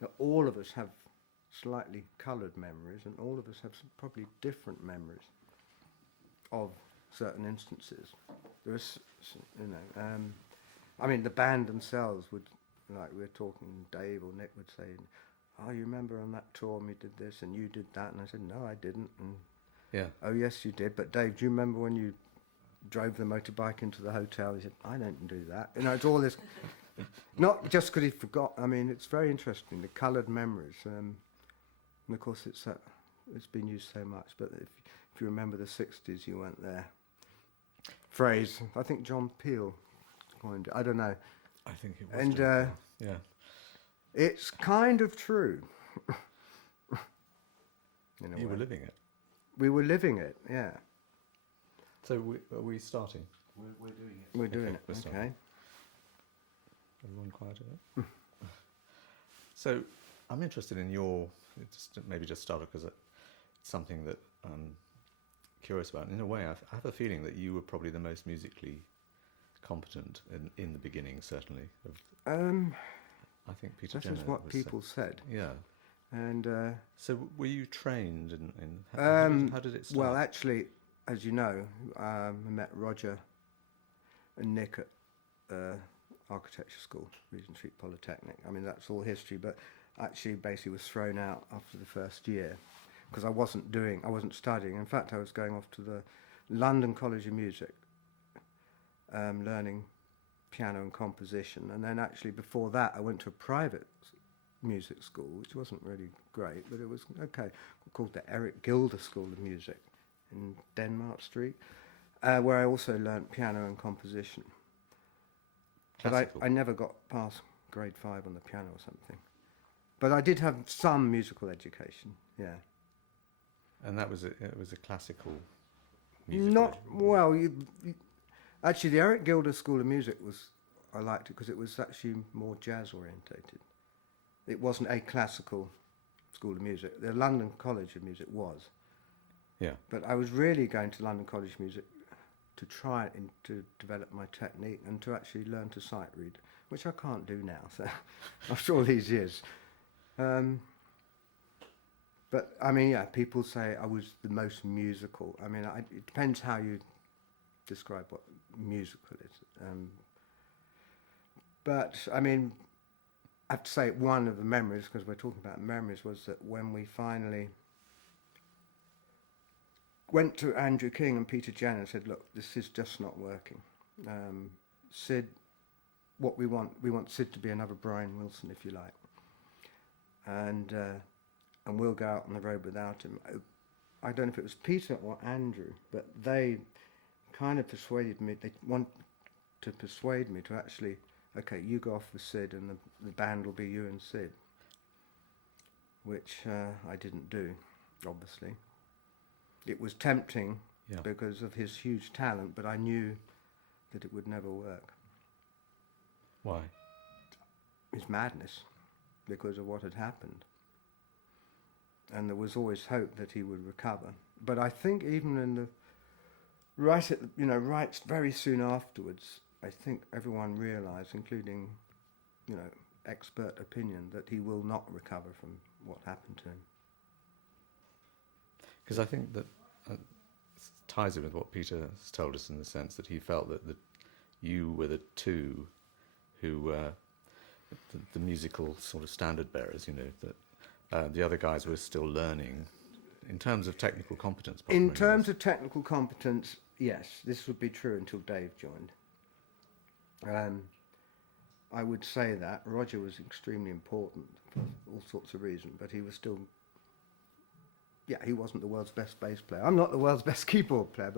that all of us have slightly coloured memories, and all of us have some probably different memories of certain instances. There's, you know, I mean, the band themselves would, like we were talking, Dave or Nick would say, "Oh, you remember on that tour we did this and you did that?" And I said, "No, I didn't." And yeah. "Oh, yes, you did. But Dave, do you remember when you drove the motorbike into the hotel?" He said, "I don't do that." You know, it's all this. Not just because he forgot. I mean, it's very interesting, the coloured memories. And of course, it's been used so much. But if you remember the 60s, you went there. Phrase, I think John Peel coined it. I don't know. I think it was. And yeah. It's kind of true. You were living it. We were living it, yeah. So are we starting? We're doing it. We're doing we're it, starting. okay. Everyone quiet a bit. So I'm interested in your, maybe just start off because it's something that I'm curious about. In a way, I have a feeling that you were probably the most musically competent in the beginning, certainly. I think Peter Jenner That's what people said. Yeah. And so were you trained in how did it start? well, actually, as you know, I met Roger and Nick at architecture school, Regent Street Polytechnic. I mean, that's all history, but actually basically was thrown out after the first year because I wasn't studying. In fact, I was going off to the London College of Music, learning piano and composition. And then actually before that, I went to a private music school, which wasn't really great, but it was okay, called the Eric Gilder School of Music in Denmark Street, where I also learnt piano and composition. Classical. But I never got past grade 5 on the piano or something. But I did have some musical education, yeah. And it was a classical music. Not well. Actually, the Eric Gilder School of Music I liked it because it was actually more jazz orientated. It wasn't a classical school of music. The London College of Music was. Yeah. But I was really going to London College of Music to try to develop my technique and to actually learn to sight read, which I can't do now. So after all these years. But I mean, yeah, people say I was the most musical. I mean, it depends how you describe what musical is. But I mean, I have to say one of the memories, because we're talking about memories, was that when we finally went to Andrew King and Peter Jenner and said, "Look, this is just not working. Syd, what we want Syd to be another Brian Wilson, if you like. And we'll go out on the road without him." I don't know if it was Peter or Andrew, but they kind of persuaded me. They want to persuade me to actually, okay, you go off with Syd and the band will be you and Syd, which I didn't do, obviously. It was tempting because of his huge talent, but I knew that it would never work. Why? His madness, because of what had happened. And there was always hope that he would recover. But I think even in the right very soon afterwards, I think everyone realised, including, expert opinion, that he will not recover from what happened to him. Because I think that ties in with what Peter has told us in the sense that he felt that you were the two who were the musical sort of standard bearers, that the other guys were still learning in terms of technical competence. In terms of technical competence, yes, this would be true until Dave joined. I would say that Roger was extremely important for all sorts of reasons, but he was still, he wasn't the world's best bass player. I'm not the world's best keyboard player,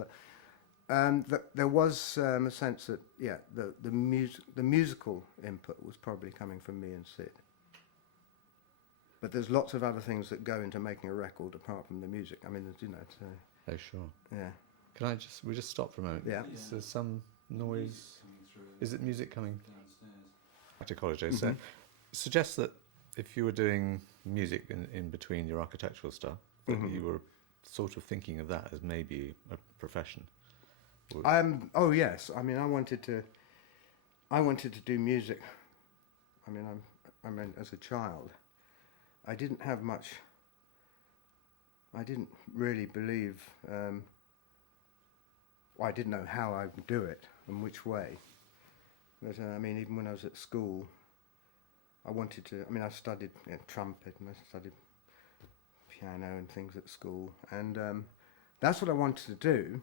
but there was a sense that, the musical input was probably coming from me and Syd. But there's lots of other things that go into making a record apart from the music. I mean, Oh, sure. Yeah. Can we just stop for a moment? Yeah. Is there some noise? Is it music coming downstairs? Back to college days. So suggests that if you were doing music in between your architectural stuff, that you were sort of thinking of that as maybe a profession. Oh yes. I mean, I wanted to do music. I mean, as a child, I didn't have much. I didn't really believe. I didn't know how I would do it and which way. But I mean, even when I was at school, I wanted to. I mean, I studied trumpet and I studied piano and things at school, and that's what I wanted to do.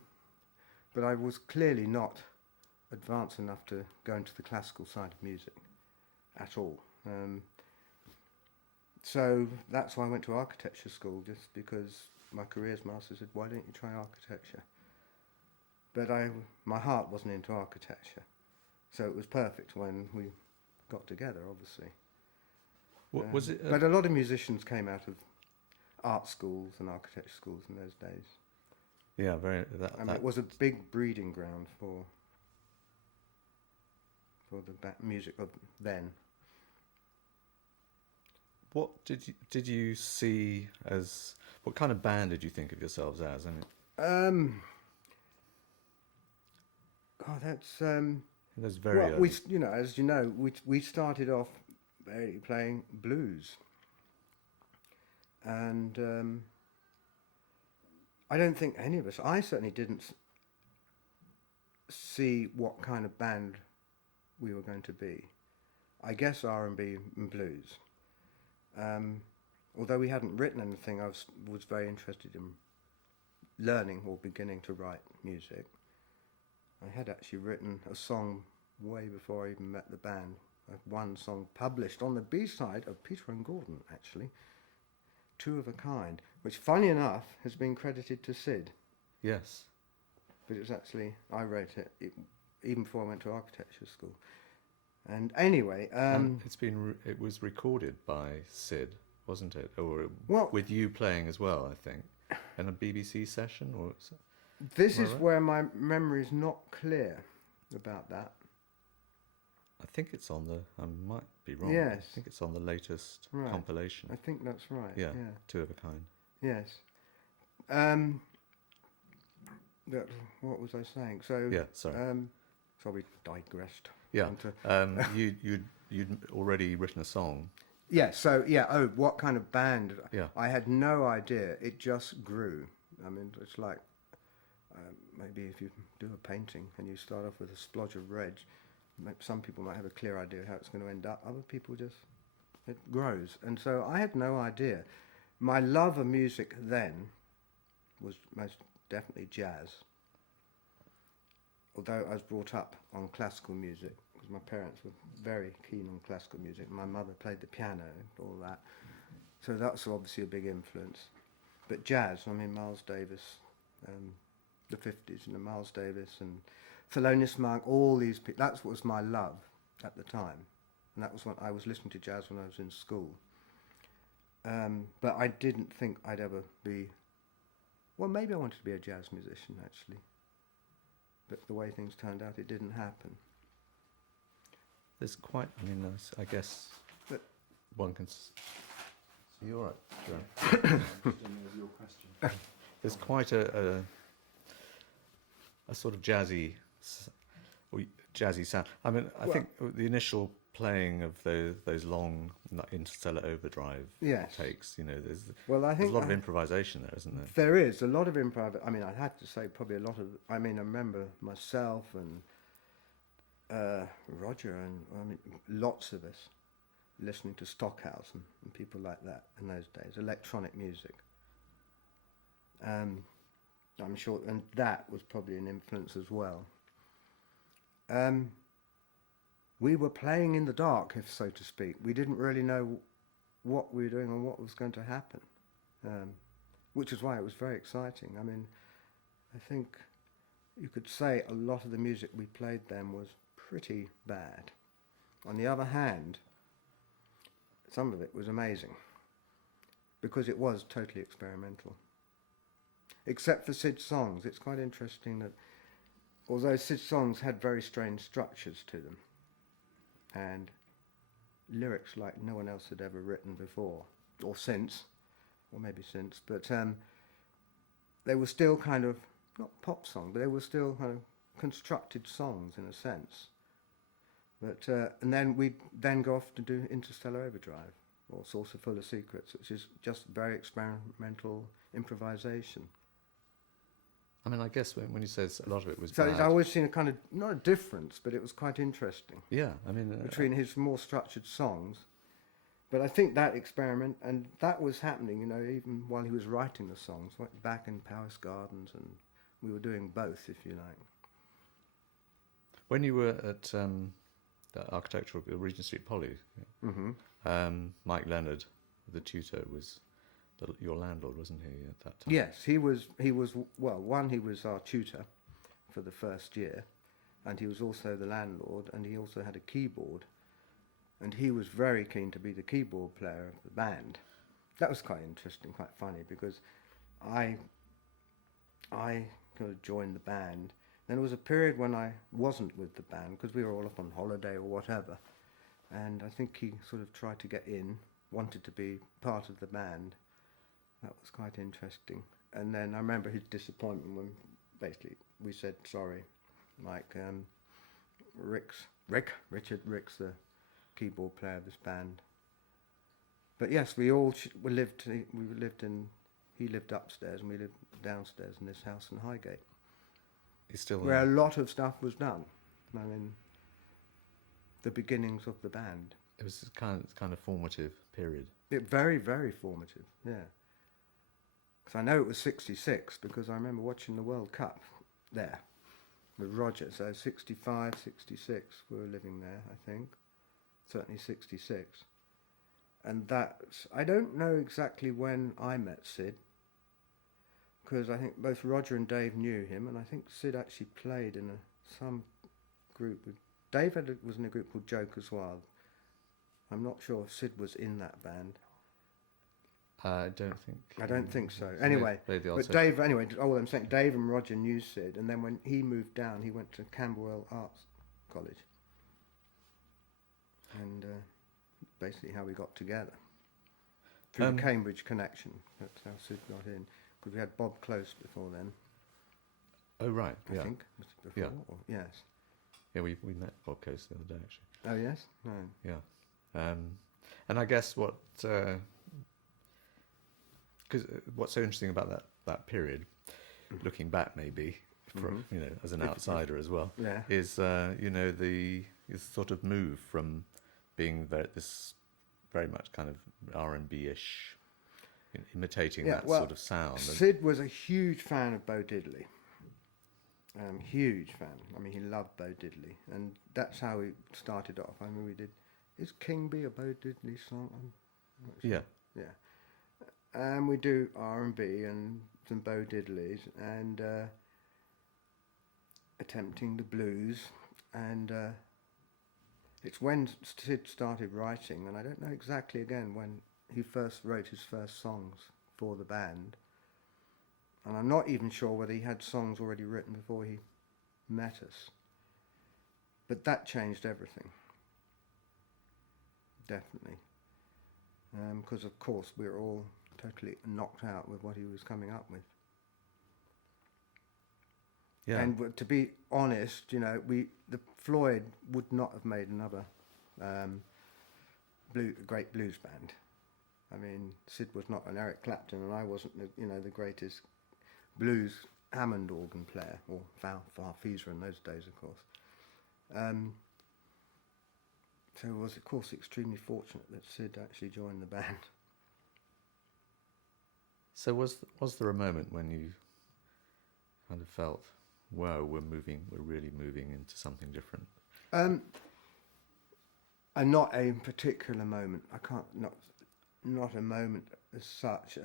But I was clearly not advanced enough to go into the classical side of music at all. So that's why I went to architecture school, just because my careers master said, why don't you try architecture? But my heart wasn't into architecture, so it was perfect when we got together, obviously. What was it? But a lot of musicians came out of art schools and architecture schools in those days. Yeah, very. It was a big breeding ground for the music of then. What did you see as? What kind of band did you think of yourselves as? I mean, God, that's that's very. well, early. as you know, we started off playing blues, and I don't think any of us. I certainly didn't see what kind of band we were going to be. I guess R&B and blues. Although we hadn't written anything, I was very interested in learning or beginning to write music. I had actually written a song way before I even met the band. One song published on the B-side of Peter and Gordon, actually, Two of a Kind, which, funny enough, has been credited to Syd. Yes. But it was actually, I wrote it even before I went to architecture school. And anyway... it was recorded by Syd, wasn't it? Or well, with you playing as well, I think, in a BBC session? Or this is where my memory is not clear about that. I think it's on the... I might be wrong. Yes. I think it's on the latest compilation. I think that's right. Yeah, Two of a Kind. Yes. What was I saying? So yeah, sorry. So we digressed. Yeah. You'd already written a song. Yeah. So yeah. Oh, what kind of band? Yeah. I had no idea. It just grew. I mean, it's like maybe if you do a painting and you start off with a splodge of red, some people might have a clear idea how it's going to end up. Other people it grows. And so I had no idea. My love of music then was most definitely jazz. Although I was brought up on classical music, because my parents were very keen on classical music. My mother played the piano and all that. So that's obviously a big influence. But jazz, I mean, Miles Davis, the 50s, Miles Davis and Thelonious Monk, all these people, that was my love at the time. And that was when I was listening to jazz when I was in school. But I didn't think I'd ever be... Well, maybe I wanted to be a jazz musician, actually. But the way things turned out, it didn't happen. There's quite... I mean, I guess but one can... Are you all right, Joe? Just with your question. There's quite a sort of jazzy sound. I mean, I think the initial playing of those long interstellar overdrive takes, there's I think a lot of improvisation there, isn't there? There is a lot of improv. I mean, I'd have to say probably a lot of... I mean, I remember myself and Roger and lots of us listening to Stockhouse and people like that in those days, electronic music. I'm sure, and that was probably an influence as well. We were playing in the dark, if so to speak. We didn't really know what we were doing and what was going to happen, which is why it was very exciting. I mean, I think you could say a lot of the music we played then was pretty bad. On the other hand, some of it was amazing because it was totally experimental. Except for Syd's songs. It's quite interesting that although Syd's songs had very strange structures to them and lyrics like no one else had ever written before or since, or maybe since, but they were still kind of, not pop songs, but they were still kind of constructed songs in a sense. But and then we'd then go off to do Interstellar Overdrive, or Saucer Full of Secrets, which is just very experimental improvisation. I mean, I guess when you say a lot of it was So bad. I've always seen a kind of, not a difference, but it was quite interesting Yeah, I mean, between his more structured songs. But I think that experiment, and that was happening, you know, even while he was writing the songs, like back in Palace Gardens, and we were doing both, if you like. when you were at the architectural Regent Street Poly, Mike Leonard, the tutor, was your landlord, wasn't he, at that time? Yes, he was, well, one, he was our tutor for the first year, and he was also the landlord, and he also had a keyboard, and he was very keen to be the keyboard player of the band. That was quite interesting, quite funny, because I kind of joined the band. Then there was a period when I wasn't with the band, because we were all off on holiday or whatever, and I think he sort of tried to get in, wanted to be part of the band. That was quite interesting. And then I remember his disappointment when basically we said sorry, like Richard Rick's the keyboard player of this band. But yes, we all he lived upstairs and we lived downstairs in this house in Highgate, He's still where a there. lot of stuff was done. I mean, the beginnings of the band. It was kind of formative period. Very, very formative, yeah. Because I know it was 66, because I remember watching the World Cup there with Roger. So 65, 66, we were living there, I think. Certainly 66. And that's, I don't know exactly when I met Syd, because I think both Roger and Dave knew him, and I think Syd actually played in some group with... Dave was in a group called Joker's Wild. I'm not sure if Syd was in that band. I don't think so. Anyway, but Dave, all I'm saying, Dave and Roger knew Syd, and then when he moved down, he went to Camberwell Arts College. And basically how we got together. Through the Cambridge connection. That's how Syd got in. Because we had Bob Close before then. Oh, right, I think. Was it before? Yeah. Or, yes. Yeah, we met Bob Coase the other day, actually. Oh, yes? No. Yeah. And I guess because what's so interesting about that period, looking back maybe, as an outsider as well, Yeah. is the sort of move from being this very much kind of R&B-ish, imitating that sort of sound. Syd was a huge fan of Bo Diddley. Huge fan. I mean, he loved Bo Diddley, and that's how we started off. I mean, we did. Is King Bee a Bo Diddley song? I'm not sure. Yeah. Yeah. And we do R&B and some Bo Diddleys and attempting the blues. And it's when Syd started writing, and I don't know exactly again when he first wrote his first songs for the band. And I'm not even sure whether he had songs already written before he met us. But that changed everything. Definitely. Because, of course, we were all totally knocked out with what he was coming up with. Yeah. And to be honest, the Floyd would not have made another great blues band. I mean, Syd was not an Eric Clapton, and I wasn't, the greatest blues Hammond organ player, or Farfisa in those days, of course. So I was, of course, extremely fortunate that Syd actually joined the band. So was there a moment when you kind of felt, wow, we're really moving into something different? And not a particular moment. I can't, not a moment as such.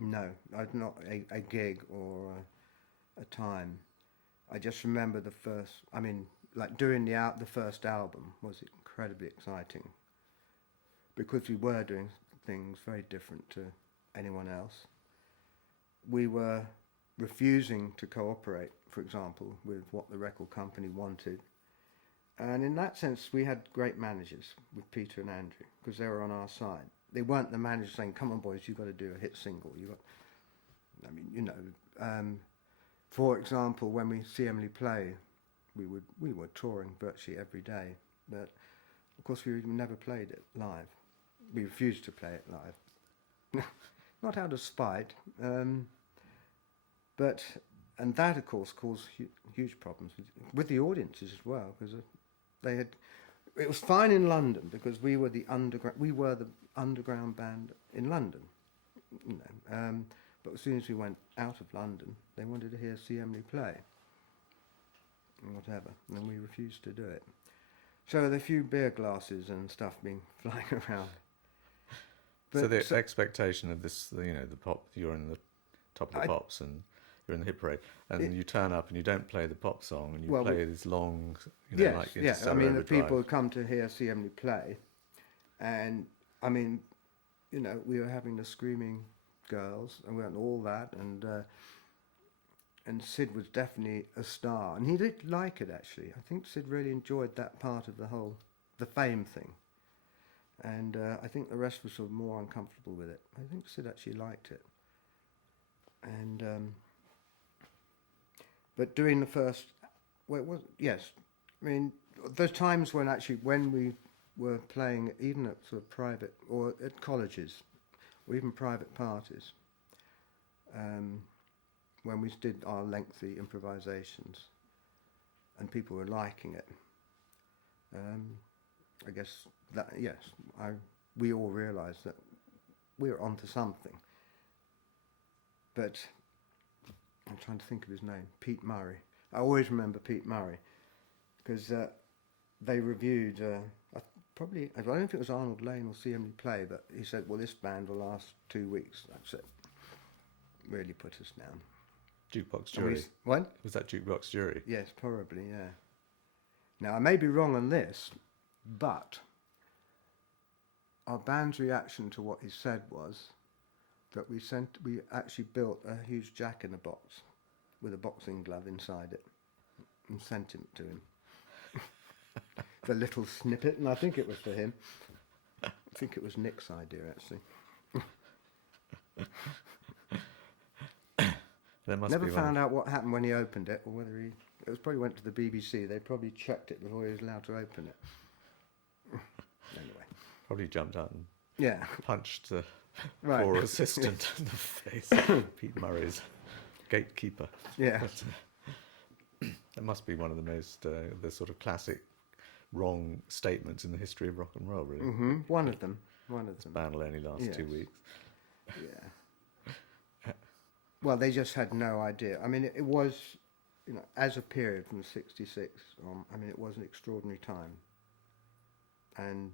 No, not a gig or a time. I just remember doing the first album was incredibly exciting, because we were doing things very different to anyone else. We were refusing to cooperate, for example, with what the record company wanted. And in that sense, we had great managers with Peter and Andrew, because they were on our side. They weren't the managers saying, "Come on, boys, you've got to do a hit single." For example, when we see Emily play, we were touring virtually every day. But of course, we never played it live. We refused to play it live. Not out of spite, but, and that, of course, caused huge problems with the audiences as well, because they had, it was fine in London because we were the underground band in London, you know. But as soon as we went out of London, they wanted to hear C. Emily play, and whatever, and we refused to do it. So there were a few beer glasses and stuff being flying around. But so the expectation of this, you know, the pop, you're in the top of the pops and you're in the hit parade, and you turn up and you don't play the pop song and you play this long, you know, yes, like yeah. Interstellar I mean, the Overdrive. people would come to hear C. Emily play, and I mean, you know, we were having the screaming girls and we had all that, and Syd was definitely a star, and he did like it actually. I think Syd really enjoyed that part of the fame thing. And I think the rest were sort of more uncomfortable with it. I think Syd actually liked it. And but doing the first, well, it was, yes. I mean, there's times when we were playing, even at sort of private or at colleges, or even private parties, when we did our lengthy improvisations, and people were liking it. I guess that, yes, we all realised that we were onto something. But I'm trying to think of his name, Pete Murray. I always remember Pete Murray because they reviewed, I don't know if it was Arnold Lane or C. Emily Play, but he said, well, this band will last 2 weeks. That's it. Really put us down. Jukebox Jury. What? Was that Jukebox Jury? Yes, probably, yeah. Now, I may be wrong on this, but our band's reaction to what he said was that we actually built a huge jack-in-the-box with a boxing glove inside it and sent it to him. The little snippet, and I think it was for him. I think it was Nick's idea, actually. Never found out what happened when he opened it, or whether it was probably went to the BBC. They probably checked it before he was allowed to open it. Anyway. Probably jumped out and punched the floor assistant in the face. Pete Murray's gatekeeper. Yeah. That must be one of the most, the sort of classic wrong statements in the history of rock and roll, really. Mm-hmm. One of them. This band will only last 2 weeks. Yeah. Well, they just had no idea. I mean, it was, you know, as a period from '66 on, I mean, it was an extraordinary time. And,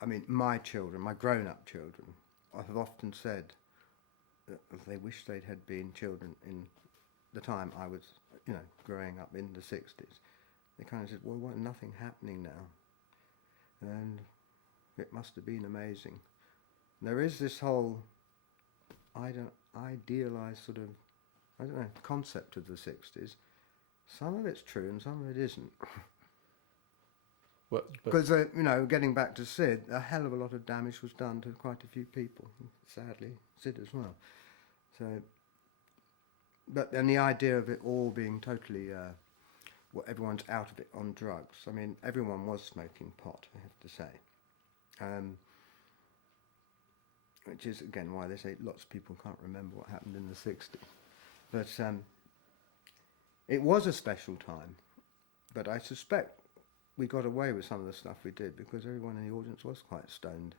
I mean, my children, my grown-up children, I have often said that they wish they had been children in the time I was, you know, growing up in the '60s. They kind of said, well, why nothing happening now? And it must have been amazing. There is this whole idealised sort of, I don't know, concept of the '60s. Some of it's true and some of it isn't. Because, you know, getting back to Syd, a hell of a lot of damage was done to quite a few people. Sadly, Syd as well. So, but then the idea of it all being totally, everyone's out of it on drugs. I mean, everyone was smoking pot, I have to say. Which is, again, why they say lots of people can't remember what happened in the '60s. But it was a special time. But I suspect we got away with some of the stuff we did because everyone in the audience was quite stoned.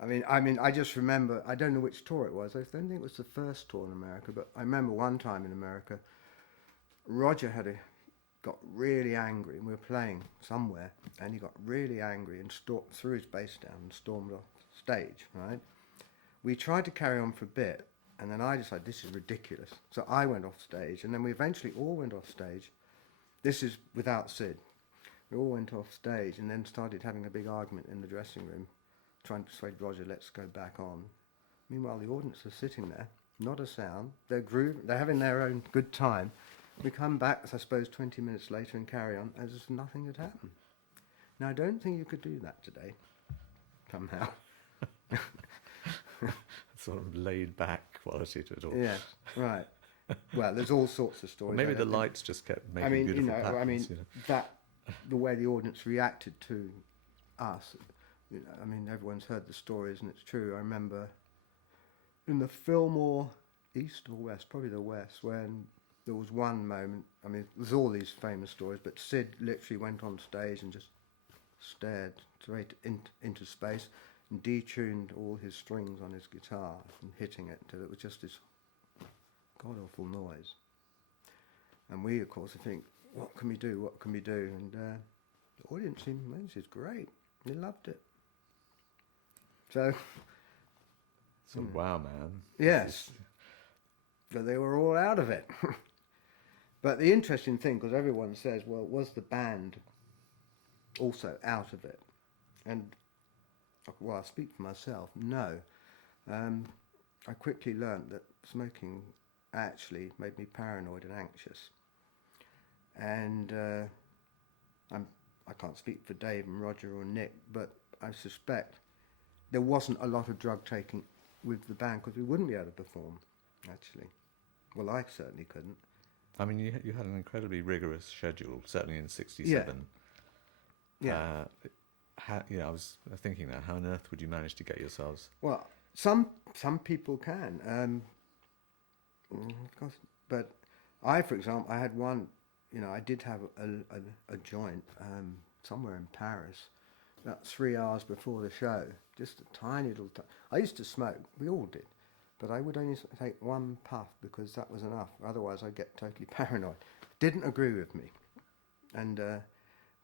I mean, I just remember, I don't know which tour it was. I don't think it was the first tour in America, but I remember one time in America, Roger got really angry, and we were playing somewhere, and he got really angry and threw his bass down and stormed off stage, right? We tried to carry on for a bit, and then I decided this is ridiculous. So I went off stage, and then we eventually all went off stage. This is without Syd. We all went off stage and then started having a big argument in the dressing room, trying to persuade Roger, let's go back on. Meanwhile, the audience are sitting there, not a sound. They're having their own good time. We come back, I suppose, 20 minutes later and carry on as if nothing had happened. Now, I don't think you could do that today, somehow. Sort of laid back quality to it all. Yes, right. well, there's all sorts of Or stories. maybe I the don't think- lights just kept making I mean, you beautiful know, patterns. I mean, you know. that the way the audience reacted to us, you know, I mean, everyone's heard the stories, and it's true. I remember in the Fillmore East or West, probably the West, when there was one moment. I mean, there's all these famous stories, but Syd literally went on stage and just stared straight into space and detuned all his strings on his guitar and hitting it until it was just this god-awful noise. And we, of course, think, what can we do? What can we do? And the audience seemed, this is great. They loved it. So, So, wow, man. yes. So they were all out of it. But the interesting thing, because everyone says, well, was the band also out of it? And, well, I speak for myself, no. I quickly learnt that smoking actually made me paranoid and anxious. And I can't speak for Dave and Roger or Nick, but I suspect there wasn't a lot of drug taking with the band because we wouldn't be able to perform, actually. Well, I certainly couldn't. I mean, you had an incredibly rigorous schedule, certainly in '67. Yeah. I was thinking that. How on earth would you manage to get yourselves? Well, some people can. Of course, but I, for example, I had one. You know, I did have a joint somewhere in Paris, about 3 hours before the show. Just a tiny little. I used to smoke. We all did, but I would only take one puff because that was enough. Otherwise, I'd get totally paranoid. Didn't agree with me, and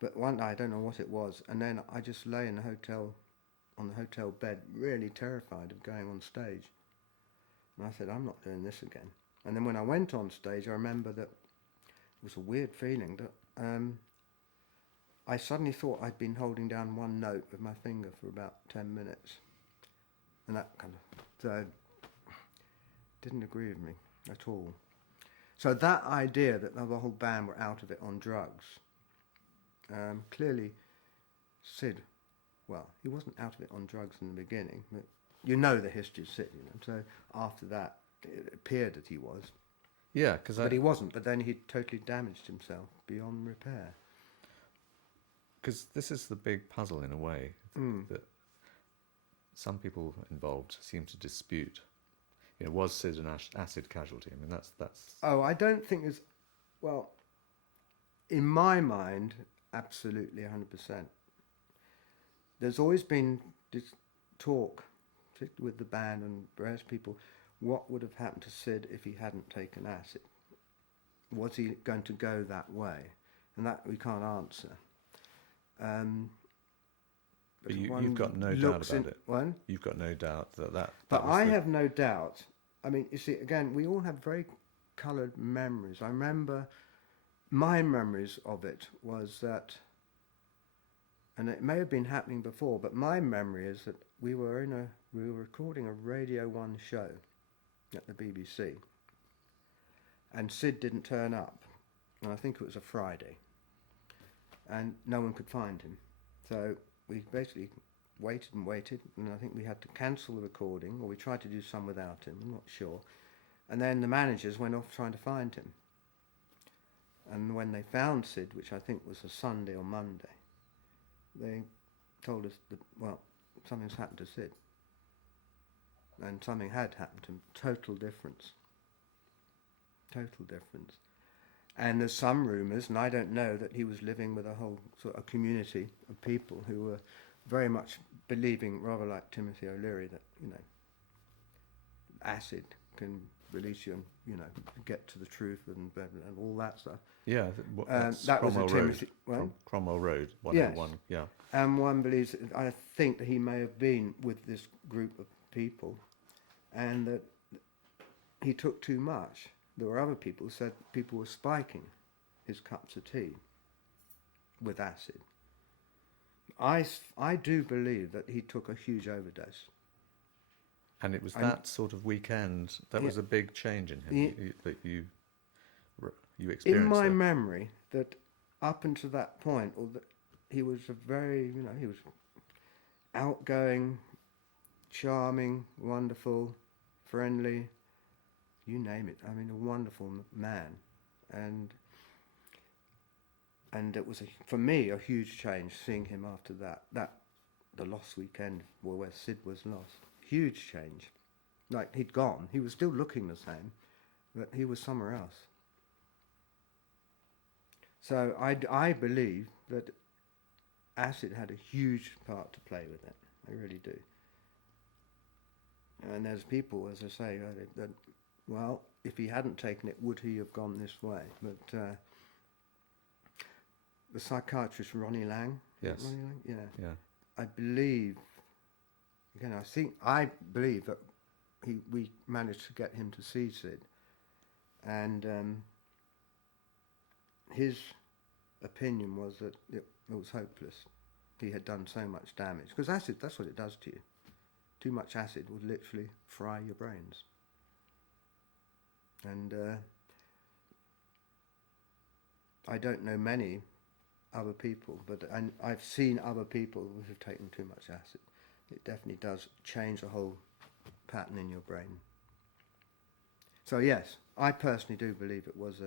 but one day I don't know what it was, and then I just lay in the hotel, on the hotel bed, really terrified of going on stage. And I said, I'm not doing this again. And then when I went on stage, I remember that it was a weird feeling that I suddenly thought I'd been holding down one note with my finger for about 10 minutes. And that kind of, so, didn't agree with me at all. So that idea that the whole band were out of it on drugs, clearly Syd, well, he wasn't out of it on drugs in the beginning, but you know the history of Syd, you know. So after that, it appeared that he was. Yeah, because But he wasn't, but then he totally damaged himself beyond repair. Because this is the big puzzle in a way that some people involved seem to dispute. You know, was Syd an acid casualty? I mean, that's. Oh, I don't think there's, well, in my mind, absolutely 100%. There's always been this talk, particularly with the band and various people, what would have happened to Syd if he hadn't taken acid? Was he going to go that way? And that we can't answer. But you've got no doubt about it. One? You've got no doubt that. But I have no doubt. I mean, you see, again, we all have very coloured memories. I remember my memories of it was that, and it may have been happening before, but my memory is that we were recording a Radio 1 show at the BBC, and Syd didn't turn up, and I think it was a Friday, and no one could find him. So we basically waited and waited, and I think we had to cancel the recording, or we tried to do some without him, I'm not sure. And then the managers went off trying to find him. And when they found Syd, which I think was a Sunday or Monday, they told us that, well, something's happened to Syd. And something had happened to him. Total difference. Total difference. And there's some rumours, and I don't know, that he was living with a whole sort of community of people who were very much believing, rather like Timothy O'Leary, that, you know, acid can release you and, you know, get to the truth and all that stuff. Yeah, that's that was Cromwell a Timothy. Road. Cromwell Road, Yes. 101. Yeah. And one believes, I think that he may have been with this group of people, and that he took too much. There were other people who said people were spiking his cups of tea with acid. I do believe that he took a huge overdose. And it was that sort of weekend that was a big change in him that you experienced. In my it. memory, that up until that point, or that he was a very, you know, he was outgoing, charming, wonderful, friendly, you name it. I mean, a wonderful man, and it was for me a huge change seeing him after that the lost weekend where Syd was lost. Huge change. Like, he'd gone. He was still looking the same, but he was somewhere else. So I believe that acid had a huge part to play with it. I really do. And there's people, as I say, that, well, if he hadn't taken it, would he have gone this way? But the psychiatrist Ronnie Lang, Yes. Ronnie Lang? Yeah. Yeah. I believe, again, I believe that we managed to get him to see Syd, and his opinion was that it was hopeless. He had done so much damage, because acid, that's what it does to you. Too much acid would literally fry your brains. And I don't know many other people, but I've seen other people who have taken too much acid. It definitely does change the whole pattern in your brain. So yes, I personally do believe it was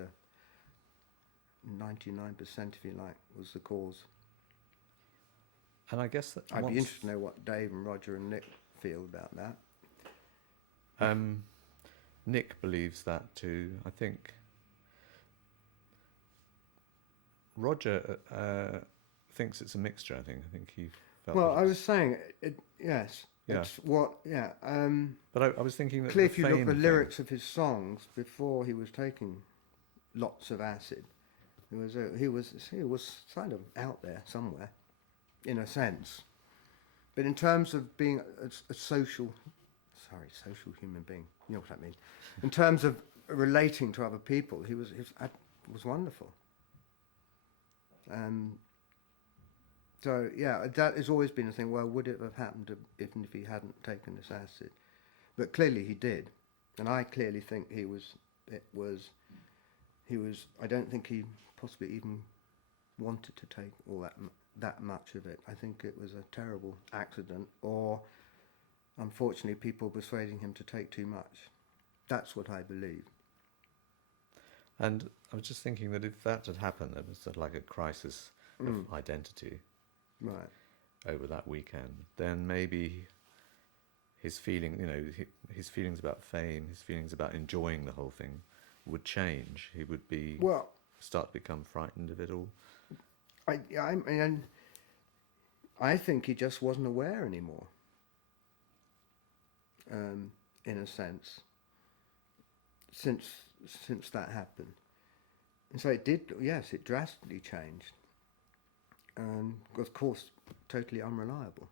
99%, if you like, was the cause. And I guess that I'd be interested to know what Dave and Roger and Nick feel about that. Nick believes that too. I think Roger thinks it's a mixture. I think he felt. Well, I was saying, yes. Yeah. It's what, yeah. But I was thinking that Clearly, if you look at fame the thing- lyrics of his songs before he was taking lots of acid, he was kind of out there somewhere, in a sense. But in terms of being a social human being, you know what I mean. In terms of relating to other people, he was wonderful. So yeah, that has always been a thing. Well, would it have happened even if he hadn't taken this acid? But clearly he did, and I clearly think he was. I don't think he possibly even wanted to take all that much of it. I think it was a terrible accident, or unfortunately people persuading him to take too much. That's what I believe. And I was just thinking that if that had happened, it was sort of like a crisis of identity Right. over that weekend, then maybe his feelings about fame, his feelings about enjoying the whole thing would change. He would start to become frightened of it all. I think he just wasn't aware anymore, in a sense, since that happened. And so it did, yes, it drastically changed. Of course, totally unreliable,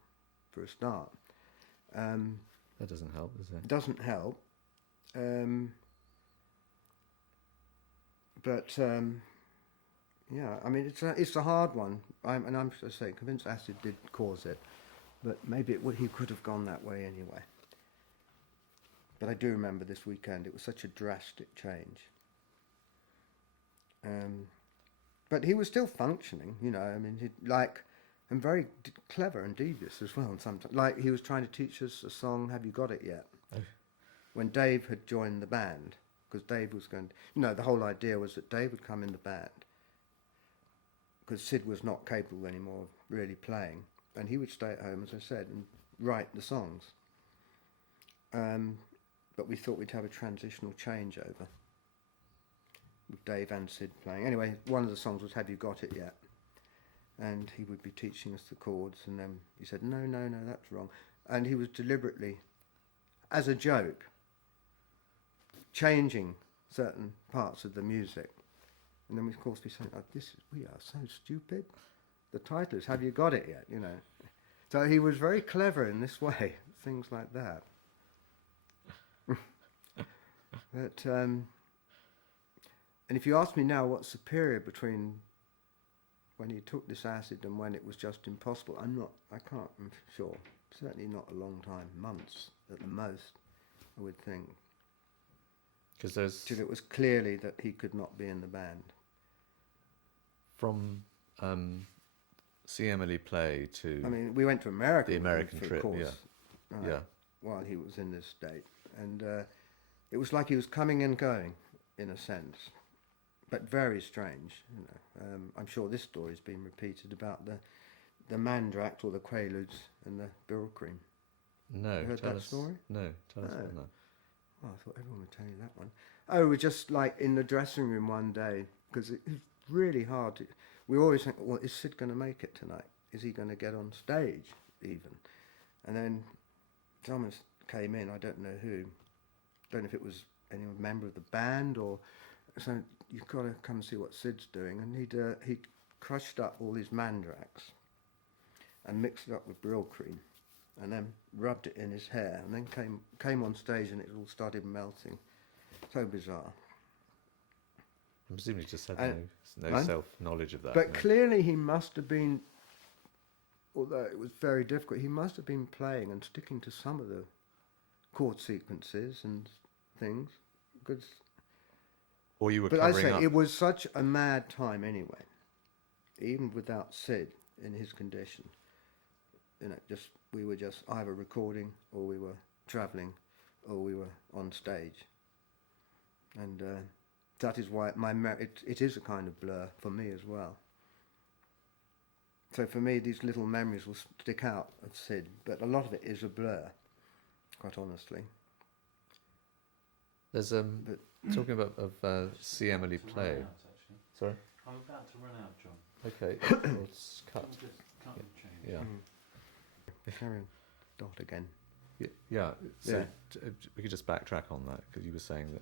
for a start. That doesn't help, does it? Doesn't help. Yeah, I mean, it's a hard one. I'm just saying, convinced acid did cause it, but maybe he could have gone that way anyway. But I do remember this weekend; it was such a drastic change. But he was still functioning, you know. I mean, and very clever and devious as well. Sometimes, like he was trying to teach us a song. Have you got it yet? Oh. When Dave had joined the band, because Dave was going to, the whole idea was that Dave would come in the band, because Syd was not capable anymore of really playing, and he would stay at home, as I said, and write the songs. But we thought we'd have a transitional changeover with Dave and Syd playing. Anyway, one of the songs was Have You Got It Yet? And he would be teaching us the chords, and then he said, no, that's wrong. And he was deliberately, as a joke, changing certain parts of the music. And then, of course, we said, we are so stupid. The title is Have You Got It Yet? You know. So he was very clever in this way, things like that. But, and if you ask me now what's superior between when he took this acid and when it was just impossible, I'm sure. Certainly not a long time, months at the most, I would think. Because Till it was clearly that he could not be in the band. From See Emily Play to... I mean, we went to America. The American for, trip, of course, yeah. while he was in this state. And It was like he was coming and going, in a sense, but very strange. You know, I'm sure this story's been repeated about the mandrax or the quaaludes and the bill cream. No. You heard tell that us, story? No, tell us No. about that. Oh, I thought everyone would tell you that one. Oh, we're just like in the dressing room one day, because it was really hard to... We always think, well, is Syd going to make it tonight? Is he going to get on stage, even? And then someone came in, I don't know who. Don't know if it was any member of the band or... So you've got to come and see what Syd's doing. And he'd crushed up all these mandrax and mixed it up with brill cream, and then rubbed it in his hair, and then came on stage and it all started melting. So bizarre. I presume he just had no and- self-knowledge of that. But no. clearly he must have been, although it was very difficult, he must have been playing and sticking to some of the chord sequences and things. Because, Or you were but I covering say, up. it was such a mad time anyway, even without Syd in his condition. You know, we were just either recording, or we were travelling, or we were on stage. And that is why it is a kind of blur for me as well. So for me, these little memories will stick out of Syd, but a lot of it is a blur, quite honestly. There's talking about See Emily Play. Run out, actually. Sorry. I'm about to run out, John. Okay, let's cut. Just cut and change. Yeah. Carry on. Dot again. Yeah. So Yeah. we could just backtrack on that, because you were saying that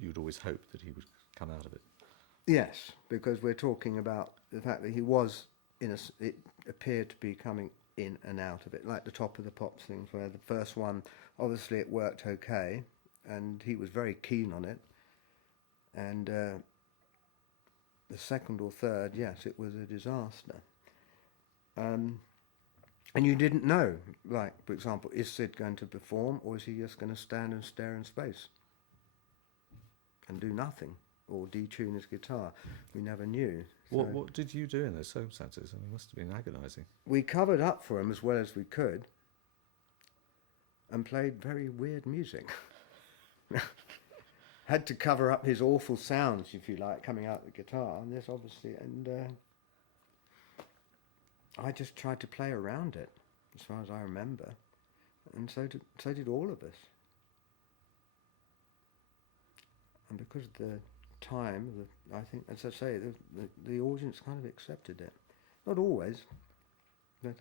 you'd always hope that he would come out of it. Yes, because we're talking about the fact that he was it appeared to be coming in and out of it, like the Top of the Pops things, where the first one, obviously it worked okay, and he was very keen on it, and the second or third, yes, it was a disaster. And you didn't know, like, for example, is Syd going to perform, or is he just going to stand and stare in space and do nothing, or detune his guitar? We never knew. What did you do in those circumstances? I mean, it must have been agonising. We covered up for him as well as we could and played very weird music. Had to cover up his awful sounds, if you like, coming out of the guitar, and this obviously, and I just tried to play around it, as far as I remember, and so did all of us. And because of the time, I think, as I say, the audience kind of accepted it. Not always, but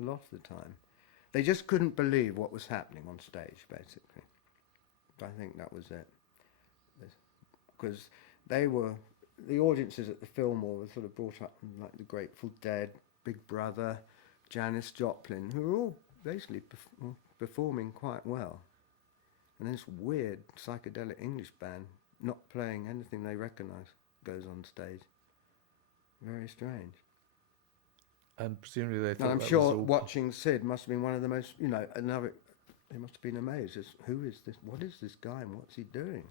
a lot of the time. They just couldn't believe what was happening on stage, basically. I think that was it. Because the audiences at the Fillmore were sort of brought up like the Grateful Dead, Big Brother, Janis Joplin, who were all basically performing quite well. And this weird psychedelic English band not playing anything they recognise goes on stage. Very strange. And presumably they thought And I'm that sure was all... watching Syd must have been one of the most, they must have been amazed. Who is this? What is this guy and what's he doing?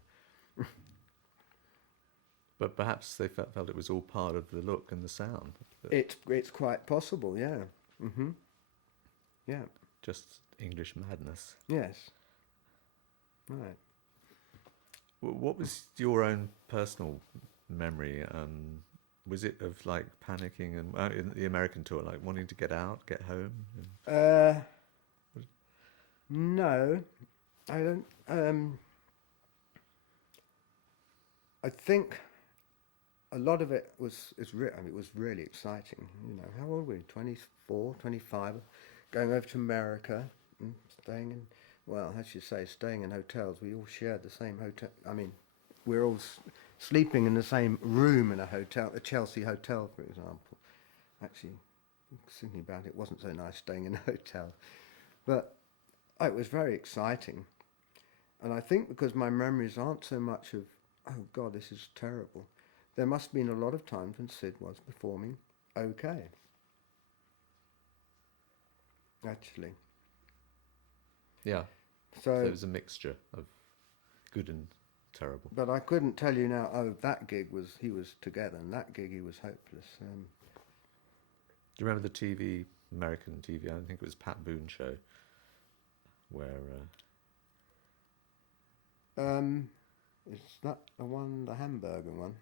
But perhaps they felt it was all part of the look and the sound. It's quite possible, yeah. Mm-hmm. Yeah. Just English madness. Yes. Right. What was your own personal memory? Was it of like panicking and in the American tour, like wanting to get out, get home? No, I don't. I think a lot of it was it was really exciting. How old were we? 24, 25, going over to America and staying in. Well, I should say, staying in hotels. We all shared the same hotel. I mean, we're all sleeping in the same room in a hotel, a Chelsea hotel, for example. Actually, thinking about it, wasn't so nice staying in a hotel. But it was very exciting. And I think because my memories aren't so much of, oh God, this is terrible, there must have been a lot of times when Syd was performing okay. Actually. Yeah. So it was a mixture of good and terrible. But I couldn't tell you now, that gig he was together, and that gig he was hopeless. Do you remember the American TV, I think it was Pat Boone show, where Is that the one, the hamburger one?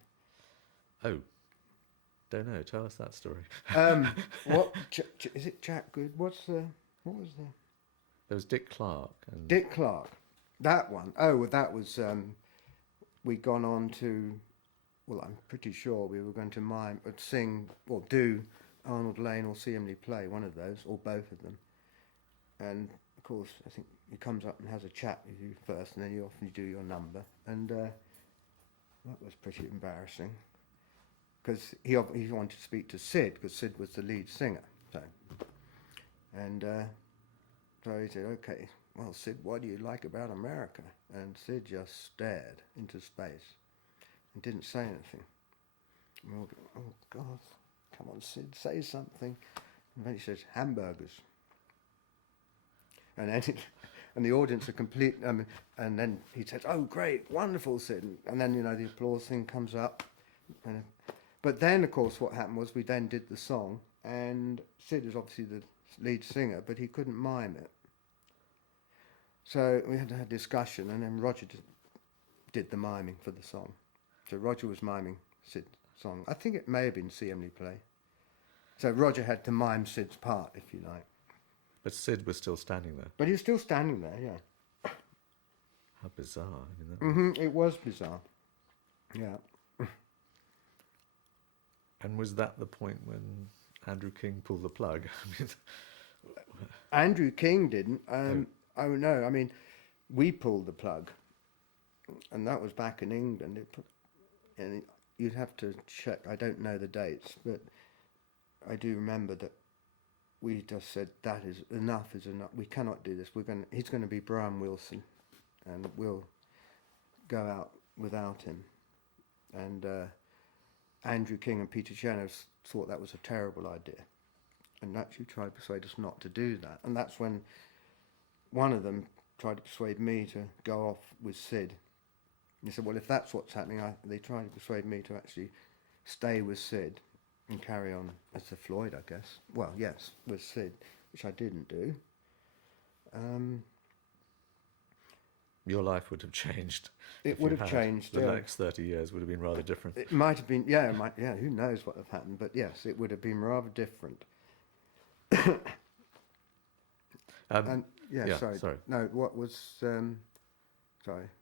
Oh, don't know. Tell us that story. What is it? Jack Good? What was the There was Dick Clark. And Dick Clark? That one. Oh, well, that was. We'd gone on to. Well, I'm pretty sure we were going to mime, or sing, or do Arnold Lane or See Emily Play, one of those, or both of them. And of course, I think he comes up and has a chat with you first, and then you often do your number, and that was pretty embarrassing because he wanted to speak to Syd because Syd was the lead singer. So he said, "Okay, well, Syd, what do you like about America?" And Syd just stared into space and didn't say anything. And we all go, "Oh God, come on, Syd, say something." And then he says, "Hamburgers." And then and the audience are complete. And then he says, "Oh, great, wonderful, Syd." And then the applause thing comes up. But then, of course, what happened was we then did the song, and Syd was obviously the lead singer, but he couldn't mime it. So we had to have a discussion, and then Roger did the miming for the song. So Roger was miming Syd's song. I think it may have been See Emily Play. So Roger had to mime Syd's part, if you like. But Syd was still standing there. But he was still standing there, yeah. How bizarre. I mean, It was bizarre. Yeah. And was that the point when Andrew King pulled the plug? I mean, Andrew King didn't. Oh no, I mean, we pulled the plug, and that was back in England. And you'd have to check. I don't know the dates, but I do remember that we just said that is enough. Is enough. We cannot do this. He's going to be Brian Wilson, and we'll go out without him. And Andrew King and Peter Jenner thought that was a terrible idea, and actually tried to persuade us not to do that. And that's when one of them tried to persuade me to go off with Syd. And he said, "Well, if that's what's happening," they tried to persuade me to actually stay with Syd and carry on as the Floyd, I guess. Well, yes, with Syd, which I didn't do. your life would have changed. It would have changed. The next 30 years would have been rather different. It might have been, yeah, who knows what would have happened, but yes, it would have been rather different. Sorry. No, what was,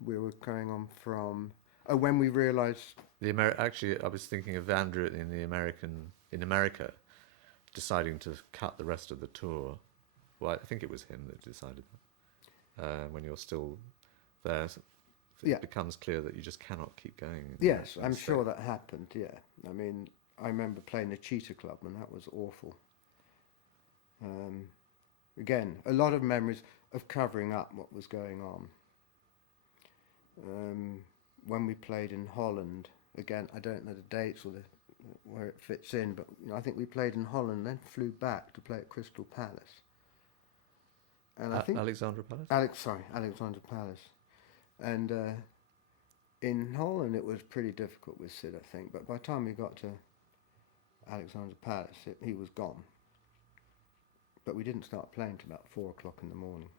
we were going on from, when we realised... Actually, I was thinking of Andrew in America deciding to cut the rest of the tour. Well, I think it was him that decided that. When you're still there, it becomes clear that you just cannot keep going. Yes, I'm sure that happened, yeah. I mean, I remember playing the Cheetah Club, and that was awful. Again, a lot of memories of covering up what was going on. When we played in Holland, again, I don't know the dates or where it fits in, but I think we played in Holland, then flew back to play at Crystal Palace. And I think Alexandra Palace? Alexandra Palace. And in Holland it was pretty difficult with Syd, I think, but by the time we got to Alexandra Palace, he was gone. But we didn't start playing till about 4 o'clock in the morning.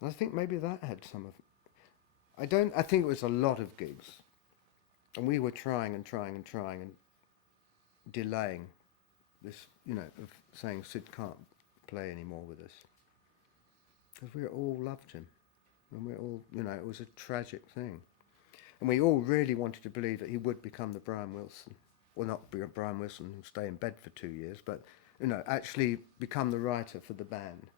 I think maybe that had some of... I think it was a lot of gigs. And we were trying and delaying this, of saying Syd can't play anymore with us. Because we all loved him. And we all, it was a tragic thing. And we all really wanted to believe that he would become the Brian Wilson. Well, not Brian Wilson who'd stay in bed for 2 years, but, actually become the writer for the band.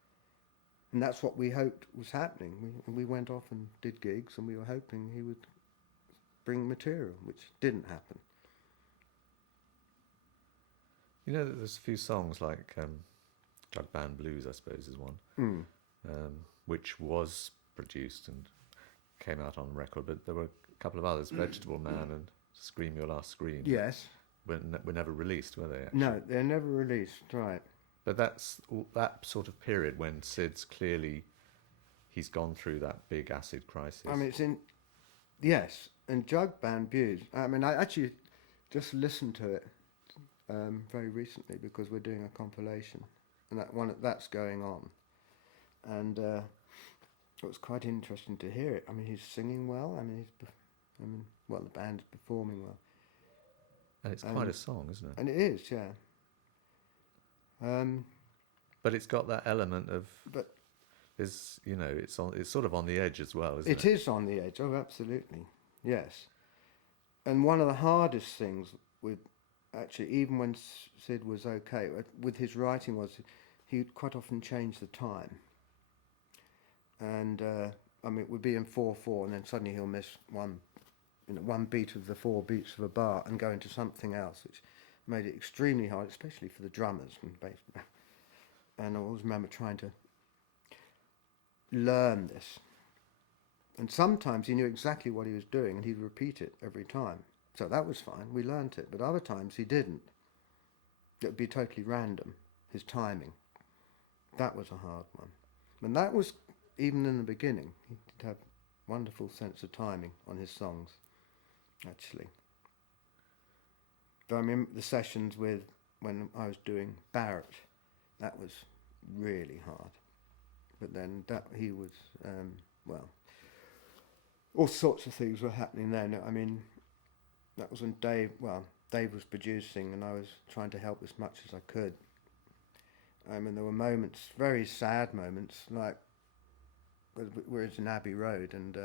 And that's what we hoped was happening. We went off and did gigs, and we were hoping he would bring material, which didn't happen. There's a few songs like Jug Band Blues, I suppose, is one, which was produced and came out on record, but there were a couple of others, Vegetable Man and Scream Your Last Scream. Yes. Were never released, were they, actually? No, they're never released, right. But that's that sort of period when Syd's clearly, he's gone through that big acid crisis. I mean, it's in... Yes, and Jug Band Blues. I mean, I actually just listened to it very recently because we're doing a compilation, and that's going on. And it was quite interesting to hear it. I mean, he's singing well. I mean, well, the band's performing well. And it's quite a song, isn't it? And it is, yeah. But it's got that element of, But it's sort of on the edge as well, isn't it? it is on the edge. Oh, absolutely, yes. And one of the hardest things with, actually, even when Syd was okay, with his writing was he'd quite often change the time. And, I mean, it would be in 4/4, and then suddenly he'll miss one beat of the 4 beats of a bar and go into something else, which made it extremely hard, especially for the drummers and bass. And I always remember trying to learn this. And sometimes he knew exactly what he was doing and he'd repeat it every time. So that was fine, we learnt it. But other times he didn't. It would be totally random, his timing. That was a hard one. And that was, even in the beginning, he did have a wonderful sense of timing on his songs, actually. But I mean, the sessions when I was doing Barrett, that was really hard. But then he was, all sorts of things were happening then. I mean, that was when Dave was producing and I was trying to help as much as I could. I mean, there were moments, very sad moments, like we're in Abbey Road and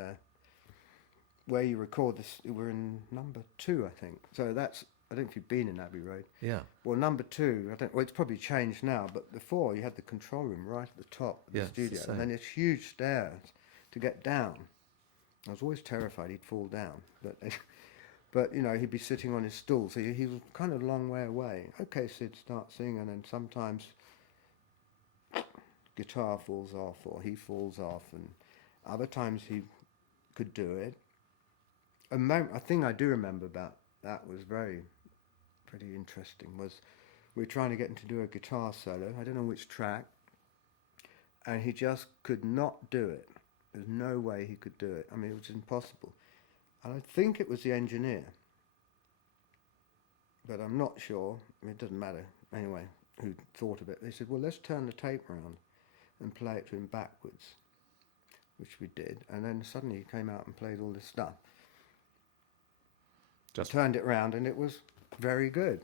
where you record this, we're in number 2, I think. So that's, I don't know if you've been in Abbey Road. Yeah. Well, number 2, it's probably changed now, but before you had the control room right at the top of the studio, and then it's huge stairs to get down. I was always terrified he'd fall down, but he'd be sitting on his stool, so he was kind of a long way away. Okay, Syd, start singing, and sometimes guitar falls off or he falls off, and other times he could do it. A thing I do remember about that was pretty interesting, was we were trying to get him to do a guitar solo, I don't know which track, and he just could not do it. There's no way he could do it. I mean, it was impossible. And I think it was the engineer, but I'm not sure. I mean, it doesn't matter anyway who thought of it. They said, well, let's turn the tape around and play it to him backwards, which we did. And then suddenly he came out and played all this stuff. Just turned it round and it was very good.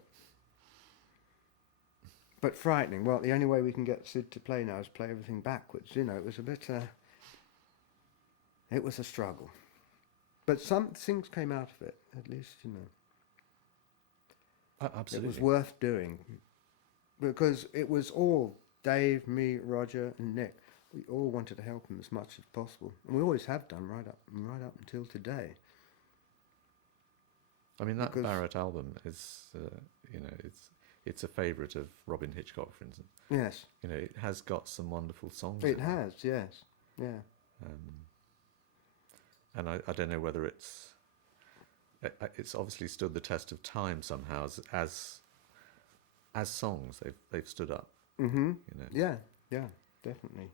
But frightening. Well, the only way we can get Syd to play now is play everything backwards. It was a bit, it was a struggle. But some things came out of it, at least, Absolutely. It was worth doing. Because it was all Dave, me, Roger and Nick. We all wanted to help him as much as possible. And we always have done right up until today. I mean, that Barrett album is, it's a favourite of Robin Hitchcock, for instance. Yes. It has got some wonderful songs. It has, yes. Yeah. And I don't know whether it's obviously stood the test of time somehow as songs. They've stood up. Mm-hmm. Yeah, definitely.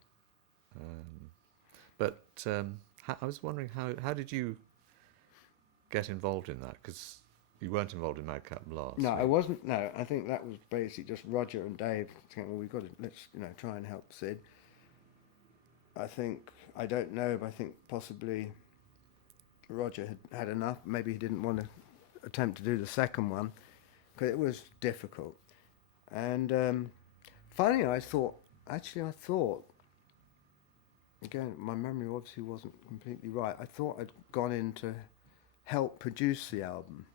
But I was wondering how did you get involved in that? Because you weren't involved in Madcap Blast. No, I wasn't. No, I think that was basically just Roger and Dave saying, well, we've got to, let's try and help Syd. I don't know, but I think possibly Roger had enough. Maybe he didn't want to attempt to do the second one because it was difficult. And finally, I thought, again, my memory obviously wasn't completely right. I thought I'd gone in to help produce the album,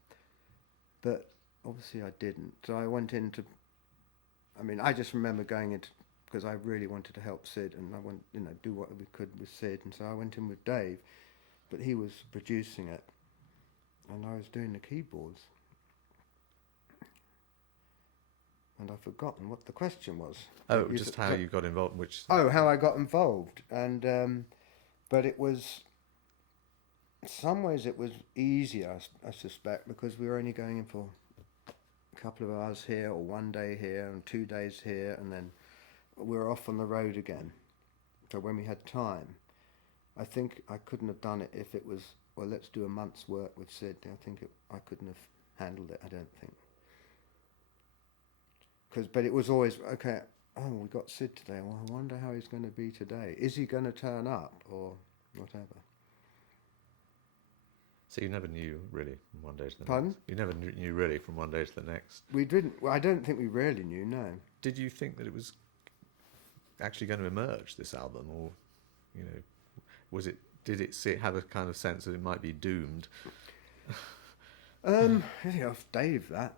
but obviously I didn't. So I went into, I just remember going into, because I really wanted to help Syd and I want, do what we could with Syd. And so I went in with Dave, but he was producing it and I was doing the keyboards. And I've forgotten what the question was. Oh, just how you got involved, which... Oh, how I got involved. And, but it was, in some ways it was easier, I suspect, because we were only going in for a couple of hours here or one day here and 2 days here, and then we were off on the road again. So when we had time, I think I couldn't have done it if it was, well, let's do a month's work with Syd. I couldn't have handled it, I don't think. But it was always, okay, oh, we got Syd today. Well, I wonder how he's going to be today. Is he going to turn up or whatever? So you never knew really from one day to the Pardon? next. You never knew really from one day to the next. We didn't. Well, I don't think we really knew. No. Did you think that it was actually going to emerge, this album, or you know, was it? Did it have a kind of sense that it might be doomed? Yeah, off Dave that.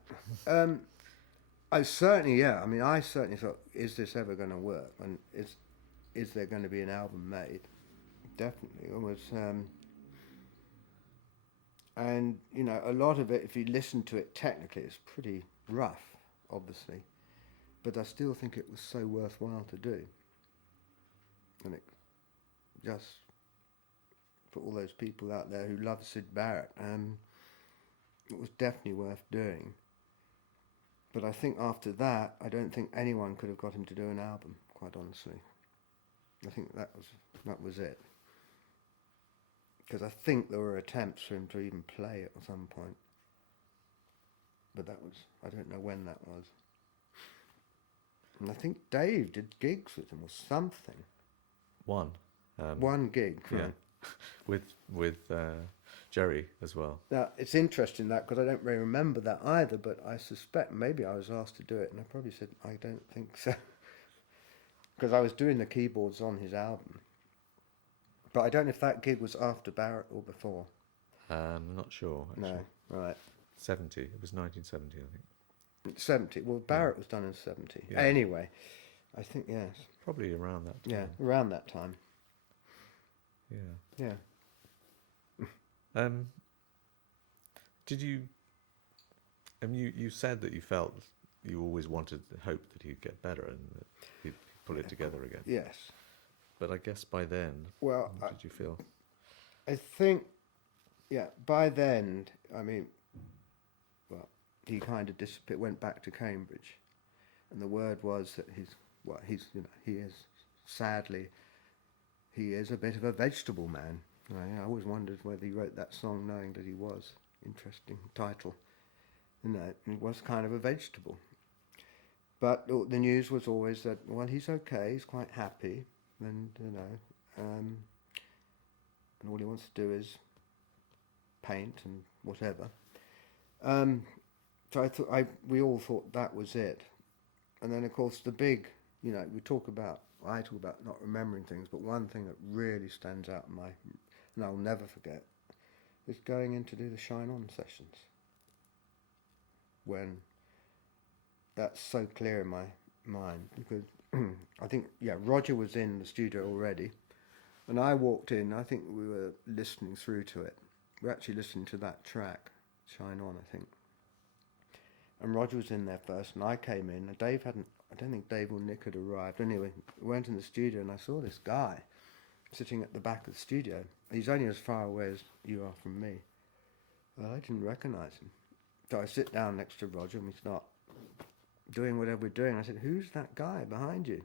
I certainly, yeah. I mean, I certainly thought, is this ever going to work? And is there going to be an album made? Definitely, it was. And you know, a lot of it, if you listen to it technically, it's pretty rough, obviously. But I still think it was so worthwhile to do. And it just, for all those people out there who love Syd Barrett, it was definitely worth doing. But I think after that, I don't think anyone could have got him to do an album, quite honestly. I think that was it. Because I think there were attempts for him to even play it at some point. But that was, I don't know when that was. And I think Dave did gigs with him or something. One. One gig, Yeah. right. With Jerry as well. Now, it's interesting that, because I don't really remember that either, but I suspect maybe I was asked to do it, and I probably said, I don't think so. Because I was doing the keyboards on his album. But I don't know if that gig was after Barrett or before. I'm not sure, actually. No, right. 70. It was 1970, I think. 70. Well, Barrett was done in 70. Yeah. Anyway, I think, yes. Probably around that time. Yeah, around that time. Yeah. Yeah. Did you... you said that you felt you always wanted the hope that he'd get better and that he'd pull it together again. Yes. But I guess by then, Well, what did you feel? I think, yeah, by then, I mean, well, he kind of disappeared, went back to Cambridge. And the word was that sadly, he is a bit of a vegetable man. I always wondered whether he wrote that song knowing that he was. Interesting title. He was kind of a vegetable. But the news was always that, well, he's okay, he's quite happy, and, and all he wants to do is paint and whatever. So we all thought that was it. And then, of course, the big, I talk about not remembering things, but one thing that really stands out in and I'll never forget, is going in to do the Shine On sessions. When that's so clear in my mind, because I think, Roger was in the studio already, and I walked in, I think we were listening through to it. We were actually listening to that track, Shine On, I think. And Roger was in there first, and I came in, and I don't think Dave or Nick had arrived. Anyway, we went in the studio, and I saw this guy sitting at the back of the studio. He's only as far away as you are from me. Well, I didn't recognise him. So I sit down next to Roger, and we start doing whatever we're doing. I said, "Who's that guy behind you?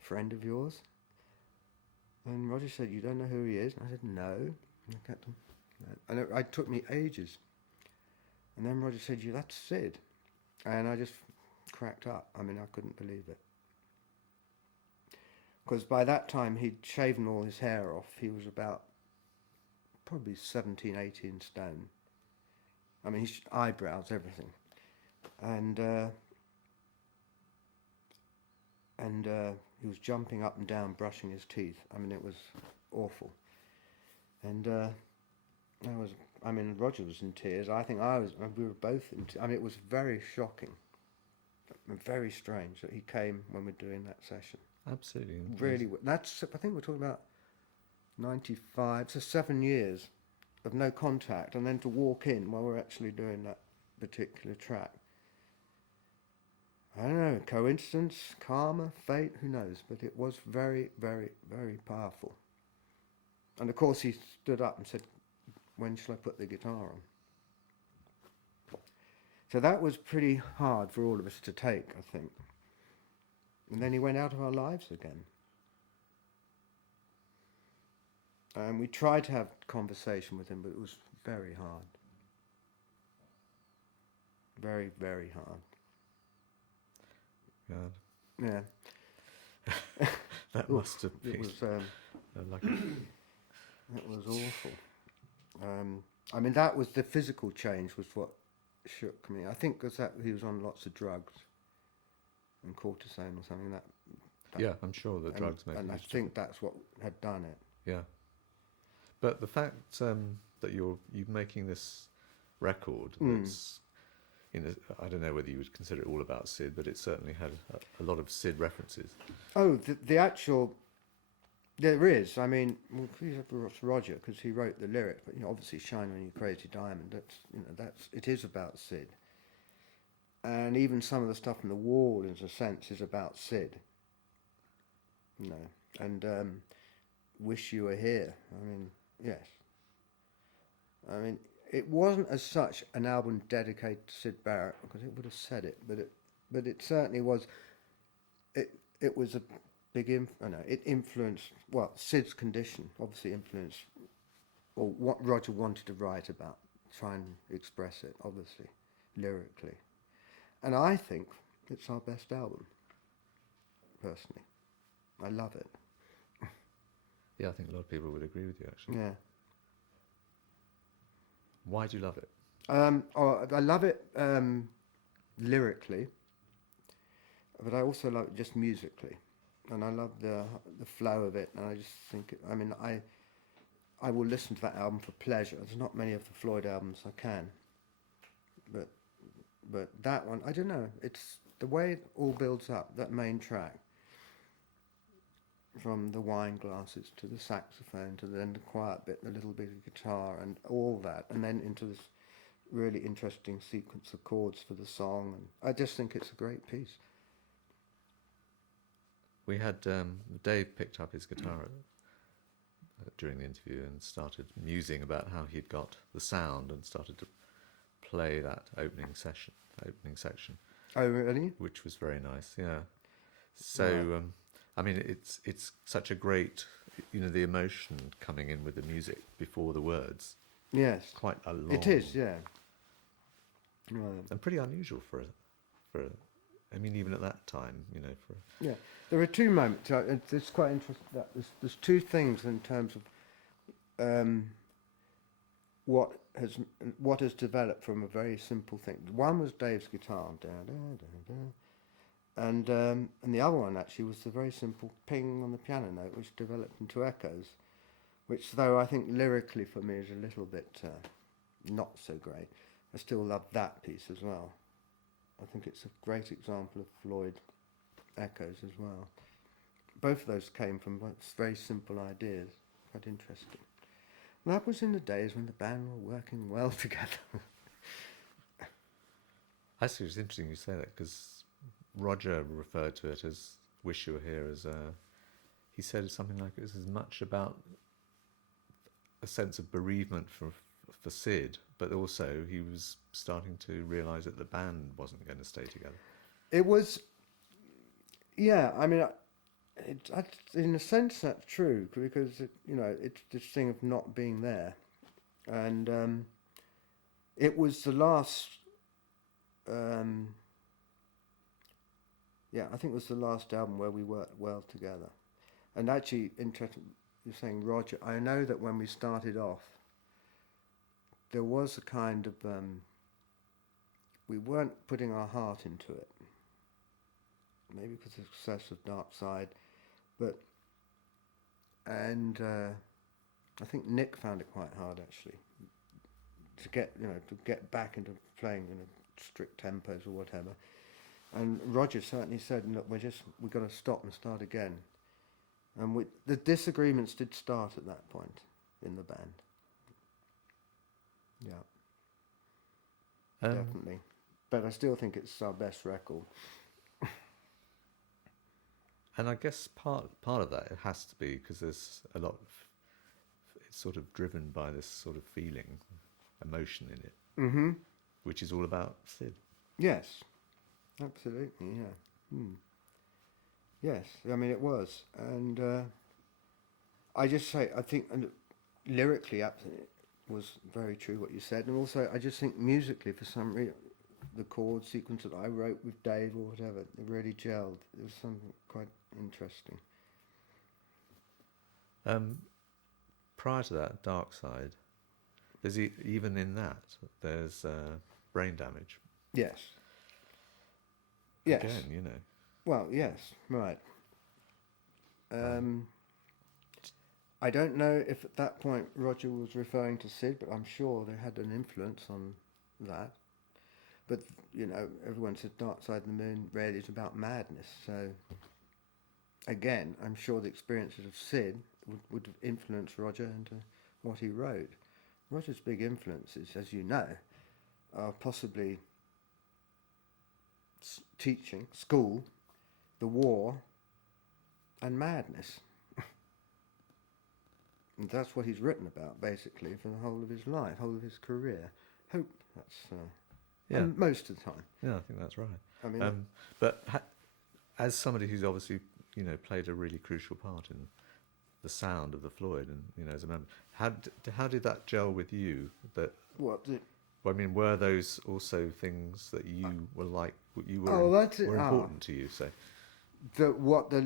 Friend of yours?" And Roger said, "You don't know who he is?" And I said, "No." And I kept him. And it took me ages. And then Roger said, "That's Syd." And I just cracked up. I mean, I couldn't believe it. Because by that time, he'd shaven all his hair off. He was about probably 17, 18 stone. I mean, his eyebrows, everything. And he was jumping up and down, brushing his teeth. I mean, it was awful. And Roger was in tears. I think we were both in tears. I mean, it was very shocking and very strange that he came when we're doing that session. Absolutely. Really, I think we're talking about 95, so 7 years of no contact, and then to walk in while we're actually doing that particular track. I don't know, coincidence, karma, fate, who knows, but it was very, very, very powerful. And of course he stood up and said, "When shall I put the guitar on?" So that was pretty hard for all of us to take, I think. And then he went out of our lives again. And we tried to have conversation with him, but it was very hard. Very, very hard. God. Yeah. That must have been It was. like It was awful. I mean, that was the physical change was what shook me. I think because that he was on lots of drugs and cortisone or something. That yeah, I'm sure the drugs make. And I think that's what had done it. Yeah, but the fact that you're making this record that's, you know, I don't know whether you would consider it all about Syd, but it certainly had a lot of Syd references. Oh, the actual. There is. I mean, well, it's Roger because he wrote the lyrics, but you know, obviously, "Shine on You Crazy Diamond." It is about Syd, and even some of the stuff in the wall, in a sense, is about Syd. You know, and "Wish You Were Here." I mean, yes. I mean, it wasn't as such an album dedicated to Syd Barrett because it would have said it, but it certainly was. It was a big it influenced, well, Syd's condition obviously influenced, or what Roger wanted to write about, try and express it, obviously, lyrically. And I think it's our best album, personally. I love it. Yeah, I think a lot of people would agree with you, actually. Yeah. Why do you love it? I love it lyrically, but I also love it just musically. And I love the flow of it, and I just think, I mean, I will listen to that album for pleasure. There's not many of the Floyd albums I can, but that one, I don't know, it's the way it all builds up, that main track, from the wine glasses to the saxophone to then the quiet bit, the little bit of guitar and all that, and then into this really interesting sequence of chords for the song, and I just think it's a great piece. We had Dave picked up his guitar during the interview and started musing about how he'd got the sound and started to play that opening section. Oh, really? Which was very nice, yeah. So, I mean, it's such a great, you know, the emotion coming in with the music before the words. Yes. Quite a long. It is, yeah. And pretty unusual for I mean, even at that time, you know, Yeah, there are two moments. It's quite interesting that there's two things in terms of what has developed from a very simple thing. One was Dave's guitar, and the other one actually was the very simple ping on the piano note, which developed into echoes, which, though I think lyrically for me is a little bit not so great, I still love that piece as well. I think it's a great example of Floyd echoes as well. Both of those came from very simple ideas. Quite interesting. And that was in the days when the band were working well together. Actually, it's interesting you say that because Roger referred to it as "Wish You Were Here" as he said something like it was as much about a sense of bereavement for Syd, but also he was starting to realise that the band wasn't going to stay together. It was, yeah. I mean, in a sense, that's true because it's this thing of not being there, and it was the last. Yeah, I think it was the last album where we worked well together, and actually, interesting. You're saying Roger. I know that when we started off, there was a kind of we weren't putting our heart into it. Maybe because of the success of Dark Side, and I think Nick found it quite hard actually to get back into playing strict tempos or whatever. And Roger certainly said, "Look, we've got to stop and start again." And the disagreements did start at that point in the band. Yeah, definitely. But I still think it's our best record. And I guess part of that it has to be because there's a lot of it's sort of driven by this sort of feeling, emotion in it, which is all about Syd. Yes, absolutely. Yeah. Yes, I mean it was, and I just say I think lyrically, absolutely. Was very true what you said, and also I just think musically for some reason the chord sequence that I wrote with Dave or whatever. It really gelled. It was something quite interesting. Prior to that, Dark Side, there's even in that, there's brain damage. Yes. Yes. Again, you know. Well, yes, right. I don't know if at that point Roger was referring to Syd, but I'm sure they had an influence on that. But, you know, everyone said Dark Side of the Moon really is about madness. So, again, I'm sure the experiences of Syd would have influenced Roger into what he wrote. Roger's big influences, as you know, are possibly teaching, school, the war, and madness. And that's what he's written about, basically, for the whole of his life, whole of his career. Hope that's... and most of the time. Yeah, I think that's right. I mean, but as somebody who's obviously, you know, played a really crucial part in the sound of the Floyd, and you know, as a member, how did that gel with you? That I mean, were those also things that you were like, you were, were important to you? So, the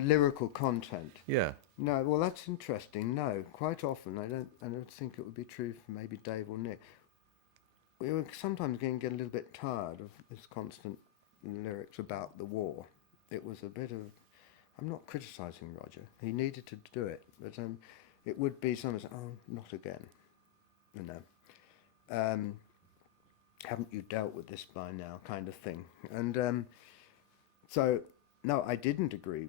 lyrical content. Yeah. No, well, that's interesting. No, quite often I don't think it would be true for maybe Dave or Nick. We were sometimes going to get a little bit tired of this constant lyrics about the war. It was a bit of... I'm not criticising Roger. He needed to do it. But it would be something, oh, not again. You know. Haven't you dealt with this by now, kind of thing. And so, no, I didn't agree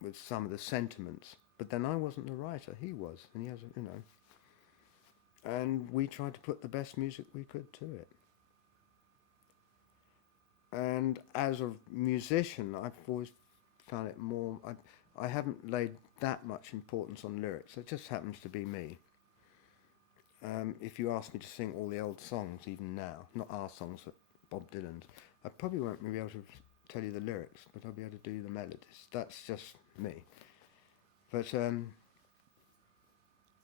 with some of the sentiments. But then I wasn't the writer. He was. And he has, you know... And we tried to put the best music we could to it. And as a musician, I've always found it more... I haven't laid that much importance on lyrics. It just happens to be me. If you ask me to sing all the old songs, even now, not our songs, but Bob Dylan's, I probably won't be able to tell you the lyrics, but I'll be able to do the melodies. That's just me. But...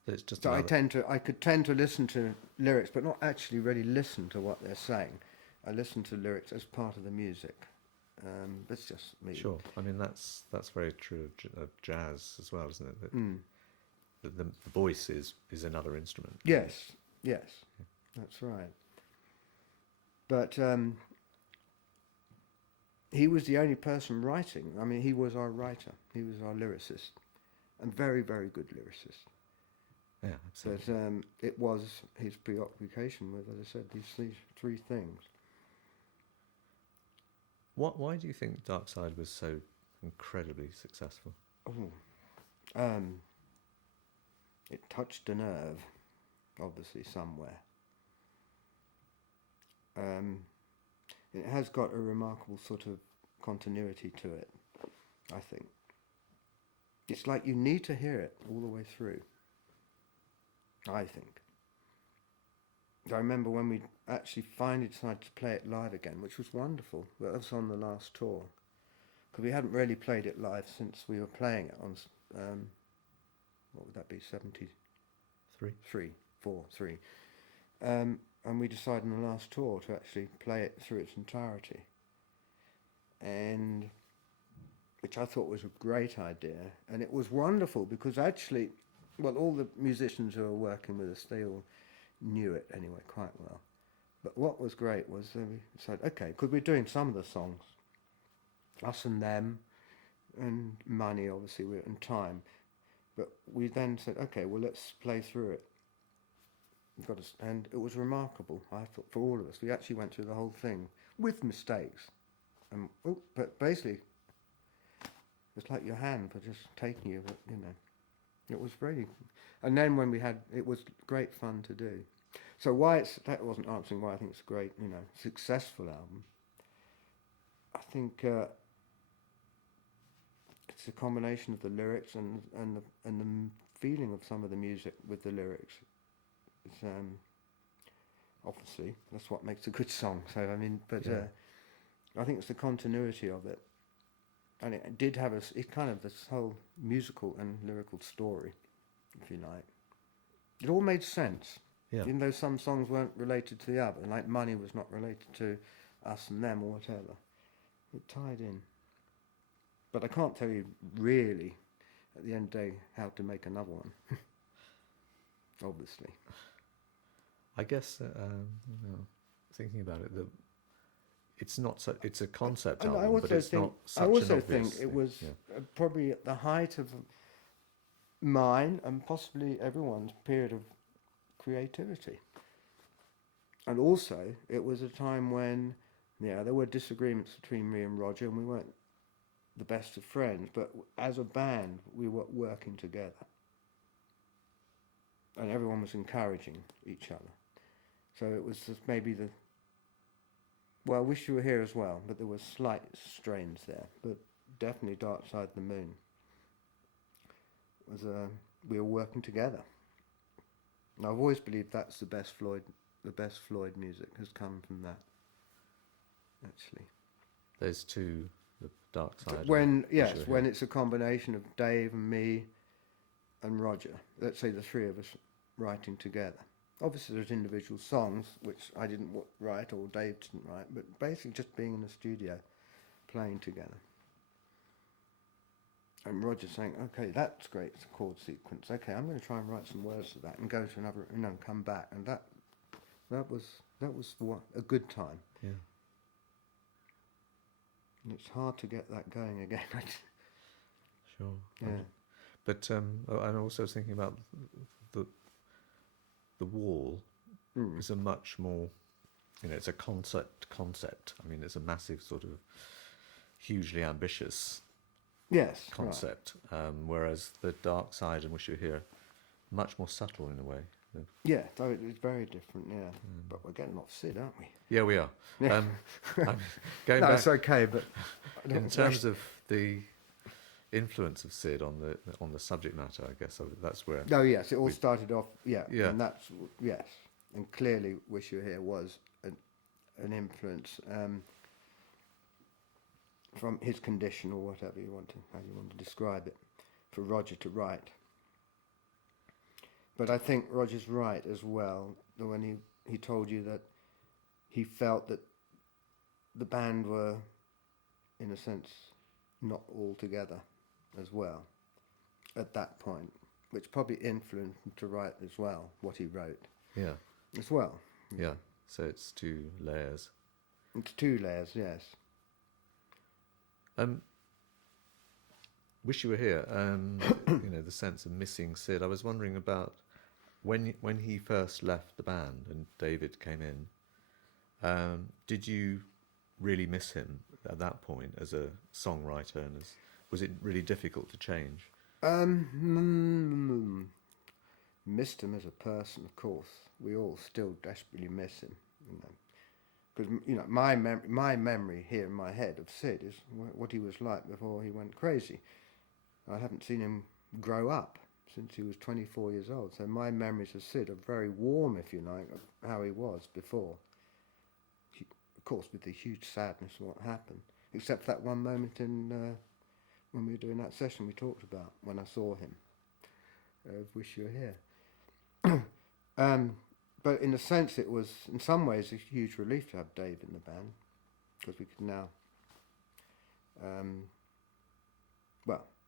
it's just so I could tend to listen to lyrics, but not actually really listen to what they're saying. I listen to lyrics as part of the music. That's just me. Sure. I mean, that's very true of jazz as well, isn't it? That the voice is another instrument. Yes, that's right. But he was the only person writing. I mean, he was our writer. He was our lyricist, and very, very good lyricist. Yeah, absolutely. But it was his preoccupation with, as I said, these three things. Why do you think Dark Side was so incredibly successful? It touched a nerve, obviously, somewhere. It has got a remarkable sort of continuity to it, I think. It's like you need to hear it all the way through, I think. I remember when we actually finally decided to play it live again, which was wonderful. That was on the last tour, because we hadn't really played it live since we were playing it on, what would that be, 73? 3. And we decided on the last tour to actually play it through its entirety, and which I thought was a great idea. And it was wonderful because actually, well, all the musicians who were working with us, they all knew it anyway quite well. But what was great was we said, okay, because we're doing some of the songs, us and them, and money obviously, and time. But we then said, okay, well, let's play through it. And it was remarkable, I thought, for all of us. We actually went through the whole thing with mistakes. But basically, it's like your hand for just taking you, you know. It was very... And then when we had... It was great fun to do. So why it's... That wasn't answering why I think it's a great, you know, successful album. I think it's a combination of the lyrics and the feeling of some of the music with the lyrics. It's, obviously, that's what makes a good song. So, I mean, but I think it's the continuity of it. And it did have it kind of this whole musical and lyrical story, if you like. It all made sense. Yeah. Even though some songs weren't related to the other, like Money was not related to Us and Them or whatever. It tied in. But I can't tell you really, at the end of the day, how to make another one. Obviously. I guess, thinking about it, it's not so. It's a concept And album, but it's not such I also an obvious think it thing. was Yeah. probably at the height of mine and possibly everyone's period of creativity. And also, it was a time when, there were disagreements between me and Roger, and we weren't the best of friends, but as a band, we were working together. And everyone was encouraging each other. So it was just maybe I Wish You Were Here as well, but there were slight strains there. But definitely Dark Side of the Moon was we were working together. And I've always believed that's the best Floyd music has come from that, actually. There's two, the Dark Side. When and when it's a combination of Dave and me and Roger, let's say the three of us writing together. Obviously there's individual songs which I didn't write or Dave didn't write, but basically just being in the studio playing together. And Roger saying, okay, that's great, it's a chord sequence. Okay, I'm going to try and write some words to that and go to another, and come back. And that was a good time. Yeah. And it's hard to get that going again. Sure. Yeah. But I'm also thinking about the Wall. Is a much more, it's a concept. I mean, it's a massive sort of hugely ambitious concept. Right. Whereas the Dark Side and Wish You Were Here, much more subtle in a way. Yeah, though it's very different. Yeah, but we're getting off Syd, aren't we? Yeah, we are. Yeah. Going no, back, it's okay. But in terms of the influence of Syd on the subject matter, I guess that's where. Oh yes, it all started off. Yeah, yeah, and that's yes, and clearly Wish You Were Here was an influence from his condition or whatever how you want to describe it, for Roger to write. But I think Roger's right as well, that when he told you that he felt that the band were, in a sense, not all together as well at that point, which probably influenced him to write as well what he wrote. Yeah. As well. Yeah. So it's two layers. It's two layers, yes. Wish You Were Here. The sense of missing Syd. I was wondering about when he first left the band and David came in. Did you really miss him at that point as a songwriter, and was it really difficult to change? Missed him as a person, of course. We all still desperately miss him, because my memory here in my head of Syd is what he was like before he went crazy. I haven't seen him grow up since he was 24 years old, so my memories of Syd are very warm, if you like, of how he was before. Of course, with the huge sadness of what happened, except for that one moment in when we were doing that session we talked about, when I saw him. Wish You Were Here. But in a sense, it was, in some ways, a huge relief to have Dave in the band, because we could now,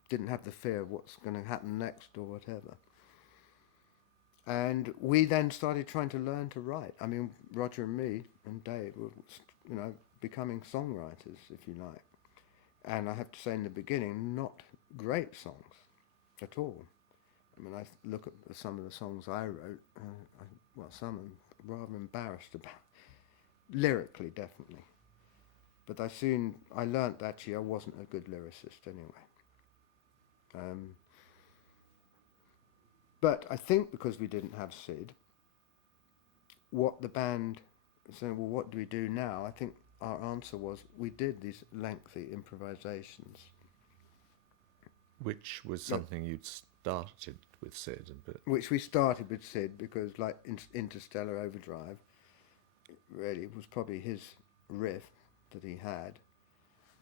didn't have the fear of what's going to happen next or whatever. And we then started trying to learn to write. I mean, Roger and me and Dave were, becoming songwriters, if you like. And I have to say, in the beginning, not great songs at all. I mean, I look at some of the songs I wrote, some I'm rather embarrassed about. Lyrically, definitely. But I learnt actually I wasn't a good lyricist anyway. But I think because we didn't have Syd, what the band said, well, what do we do now? I think our answer was we did these lengthy improvisations. Which was something you'd started with Syd. Which we started with Syd because, like Interstellar Overdrive, really was probably his riff that he had,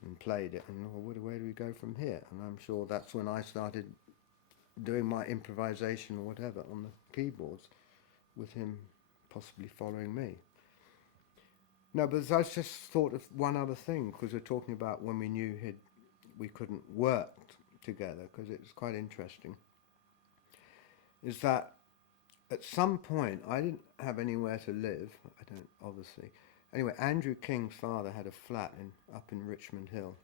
and played it, and where do we go from here? And I'm sure that's when I started doing my improvisation or whatever on the keyboards with him possibly following me. No, but I just thought of one other thing, because we're talking about when we knew we couldn't work together, because it was quite interesting, is that at some point I didn't have anywhere to live. I don't, obviously. Anyway, Andrew King's father had a flat up in Richmond Hill,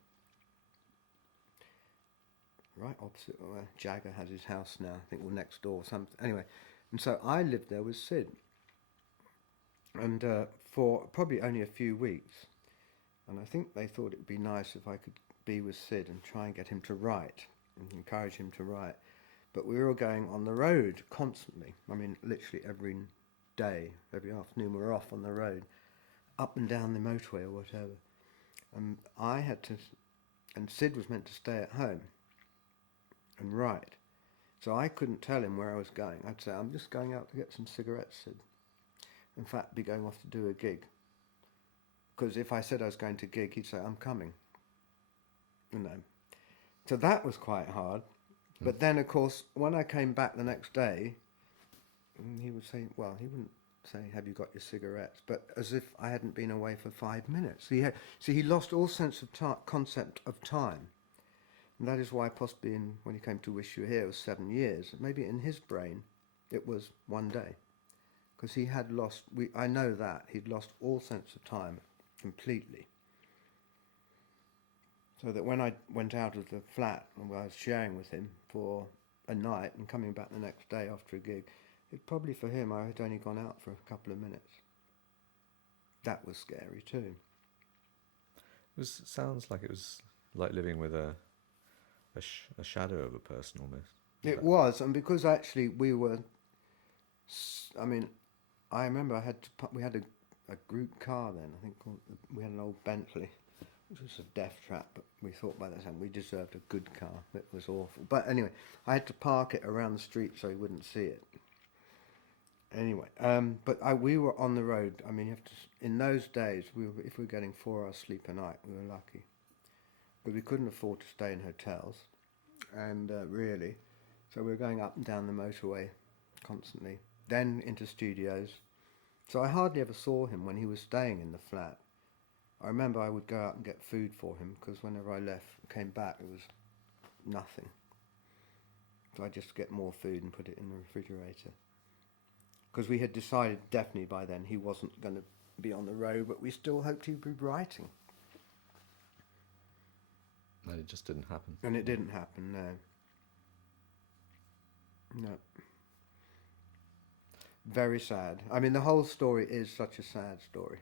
right opposite where Jagger has his house now, I think, or next door, something. Anyway, and so I lived there with Syd, and for probably only a few weeks, and I think they thought it would be nice if I could be with Syd and try and get him to write, and encourage him to write. But we were going on the road constantly. I mean, literally every day, every afternoon, we were off on the road, up and down the motorway or whatever. And I had to, and Syd was meant to stay at home and write. So I couldn't tell him where I was going. I'd say, I'm just going out to get some cigarettes, Syd. In fact, be going off to do a gig. Because if I said I was going to gig, he'd say, I'm coming. You know. So that was quite hard. But then, of course, when I came back the next day, he would say, well, he wouldn't say, have you got your cigarettes? But as if I hadn't been away for 5 minutes. He lost all sense of concept of time. And that is why possibly when he came to Wish You Were Here, it was 7 years. Maybe in his brain, it was 1 day. Because he had lost, I know that, he'd lost all sense of time completely. So that when I went out of the flat and I was sharing with him for a night and coming back the next day after a gig, it probably for him I had only gone out for a couple of minutes. That was scary too. Sounds like it was like living with a shadow of a person almost. It was, and because actually we were, I mean, I remember we had a group car then, I think we had an old Bentley, which was a death trap, but we thought by that time we deserved a good car. It was awful. But anyway, I had to park it around the street so he wouldn't see it. Anyway, but we were on the road. I mean, in those days, if we were getting 4 hours sleep a night, we were lucky. But we couldn't afford to stay in hotels, and really, so we were going up and down the motorway constantly, then into studios. So I hardly ever saw him when he was staying in the flat. I remember I would go out and get food for him, because whenever I came back, it was nothing. So I'd just get more food and put it in the refrigerator. Because we had decided definitely by then he wasn't going to be on the road, but we still hoped he'd be writing. And it just didn't happen. And it didn't happen, no. No. Very sad. I mean, the whole story is such a sad story.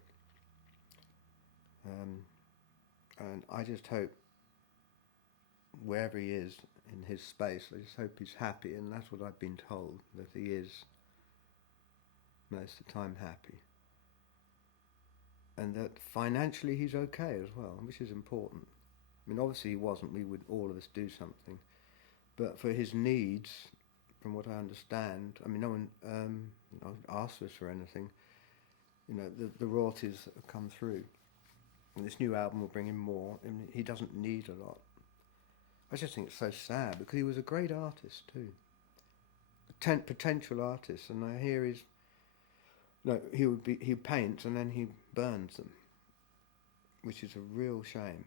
And I just hope, wherever he is in his space, I just hope he's happy, and that's what I've been told, that he is most of the time happy. And that financially he's okay as well, which is important. I mean, obviously he wasn't, we would all of us do something. But for his needs, from what I understand, I mean, no one asked us for anything. You know, the royalties have come through. And this new album will bring him more. I mean, he doesn't need a lot. I just think it's so sad, because he was a great artist too. A potential artist, and I hear he paints and then he burns them, which is a real shame,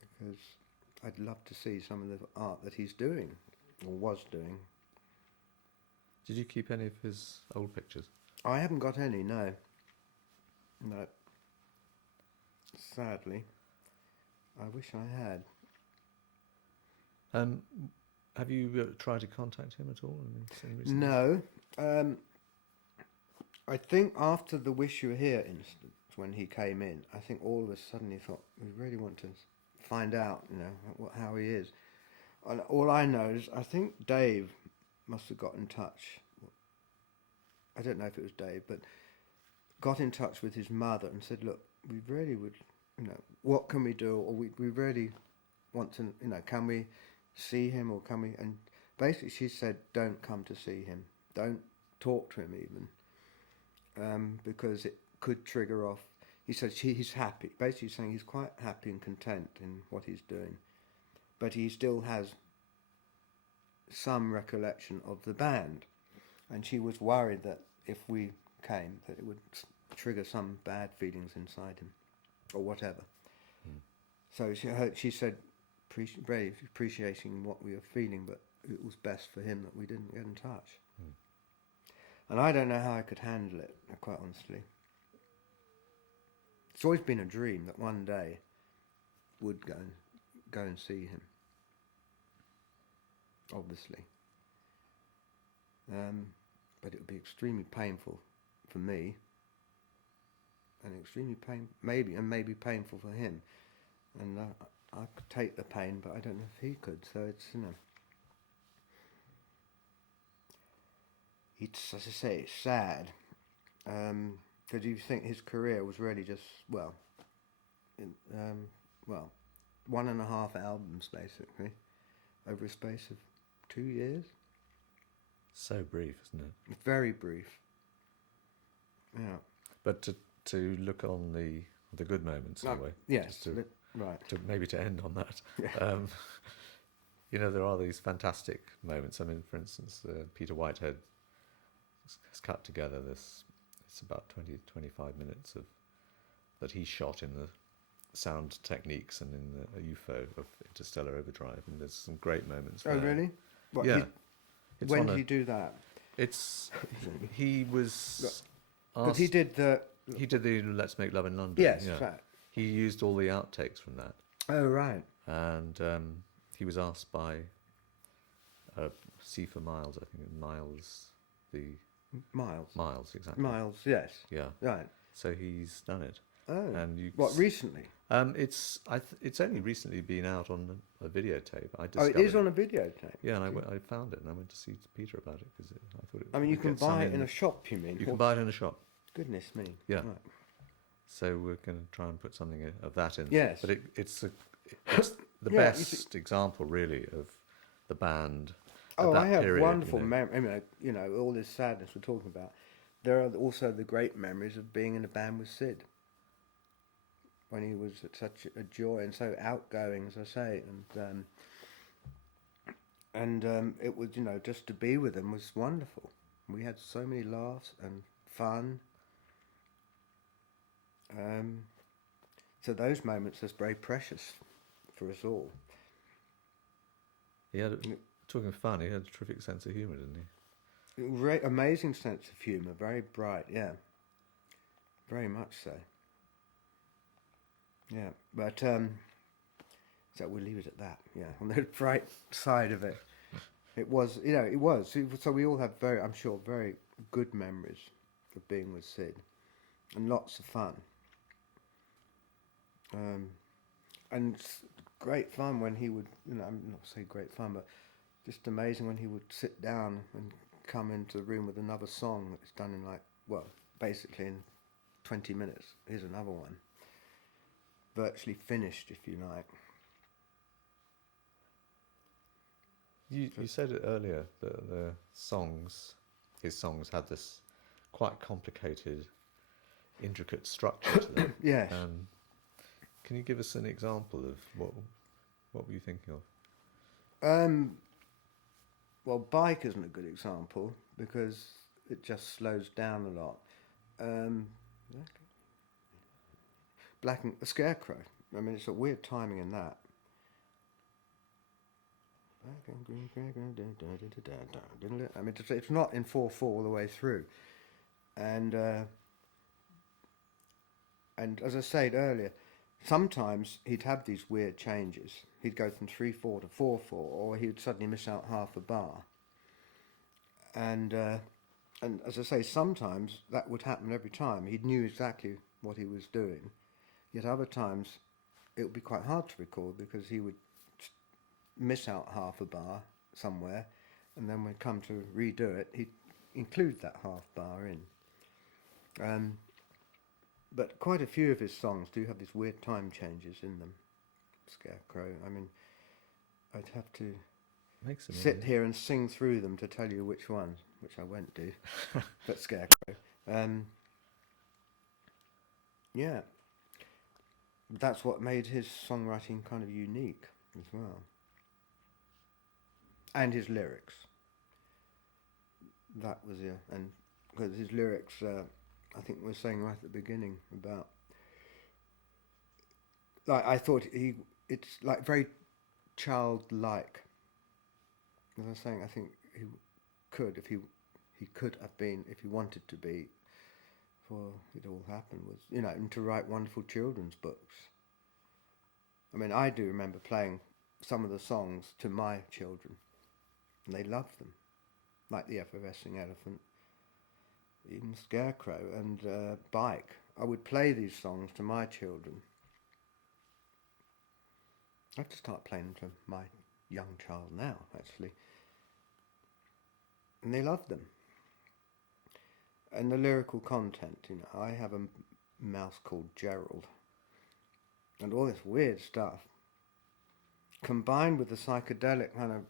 because I'd love to see some of the art that he's doing, or was doing. Did you keep any of his old pictures? I haven't got any, no. No. Sadly. I wish I had. Have you tried to contact him at all? No. I think after the Wish You Were Here incident, when he came in, I think all of us suddenly thought, we really want to find out, you know, how he is. And all I know is, I think Dave must have got in touch. I don't know if it was Dave, but got in touch with his mother and said, look, we really would, you know, what can we do? Or we really want to, you know, can we see him, or can we? And basically she said, don't come to see him. Don't talk to him even. Because it could trigger off. He said he's happy. Basically saying he's quite happy and content in what he's doing. But he still has some recollection of the band. and she was worried that if we came, that it would trigger some bad feelings inside him, or whatever. So she said, very appreciating what we were feeling, but it was best for him that we didn't get in touch. And I don't know how I could handle it, quite honestly. It's always been a dream that one day would go and see him. Obviously. But it would be extremely painful for me, and extremely maybe painful for him. And I could take the pain, but I don't know if he could. So it's, it's, as I say, it's sad, because you think his career was really just, 1.5 albums basically, over a space of 2 years. So brief, isn't it? Very brief. Yeah. But to look on the good moments in a way. Yes. Right. To end on that. Yeah. There are these fantastic moments. I mean, for instance, Peter Whitehead has cut together this. It's about 20-25 minutes that he shot in the sound techniques and in the UFO of Interstellar Overdrive, and there's some great moments. Oh, really? What, yeah. When did he do that? He was. Because he did the Let's Make Love in London. Yes, yeah. fact. He used all the outtakes from that. Oh, right. And he was asked by C for Miles, I think. Miles, exactly. Miles, yes. Yeah. Right. So he's done it. Oh. And recently? It's only recently been out on a videotape. It is on a videotape. Yeah, and I found it, and I went to see Peter about it because I thought it. I mean, you can buy it in a shop. You mean? You can buy it in a shop. Goodness me. Yeah. Right. So we're going to try and put something of that in. Yes. But it's the best example, really, of the band. I have wonderful memories. All this sadness we're talking about. There are also the great memories of being in a band with Syd, when he was such a joy and so outgoing, as I say, and it was, just to be with him was wonderful. We had so many laughs and fun. So those moments are very precious for us all. He had, talking of fun, he had a terrific sense of humour, didn't he? Amazing sense of humour, very bright, yeah. Very much so. Yeah, but so we'll leave it at that. Yeah, on the bright side of it, it was. So we all have I'm sure, very good memories of being with Syd, and lots of fun. And great fun when he would, I'm not say great fun, but just amazing when he would sit down and come into the room with another song that's done in basically in 20 minutes. Here's another one. Virtually finished, if you like. You said it earlier that his songs had this quite complicated, intricate structure to them. Yes. Can you give us an example of what were you thinking of? Well, Bike isn't a good example because it just slows down a lot. A Scarecrow. I mean, it's a weird timing in that. I mean, it's not in 4/4 all the way through, and as I said earlier, sometimes he'd have these weird changes. He'd go from 3/4 to 4/4, or he'd suddenly miss out half a bar. And as I say, sometimes that would happen every time. He knew exactly what he was doing. Yet other times, it would be quite hard to record because he would miss out half a bar somewhere, and then when it come to redo it, he'd include that half bar in. But quite a few of his songs do have these weird time changes in them. Scarecrow, I mean, I'd have to sit here and sing through them to tell you which ones, which I won't do, but Scarecrow. Yeah. That's what made his songwriting kind of unique as well. And his lyrics. that was and because his lyrics, I think we were saying right at the beginning about, like, I thought it's like very childlike. As I was saying, I think he could, if he could have been, if he wanted to be, before it all happened, was, you know, and to write wonderful children's books. I mean, I do remember playing some of the songs to my children, and they loved them, like The Effervescing Elephant, even Scarecrow and Bike. I would play these songs to my children. I have to start playing them to my young child now, actually. And they loved them. And the lyrical content, you know, I have a mouse called Gerald, and all this weird stuff, combined with the psychedelic kind of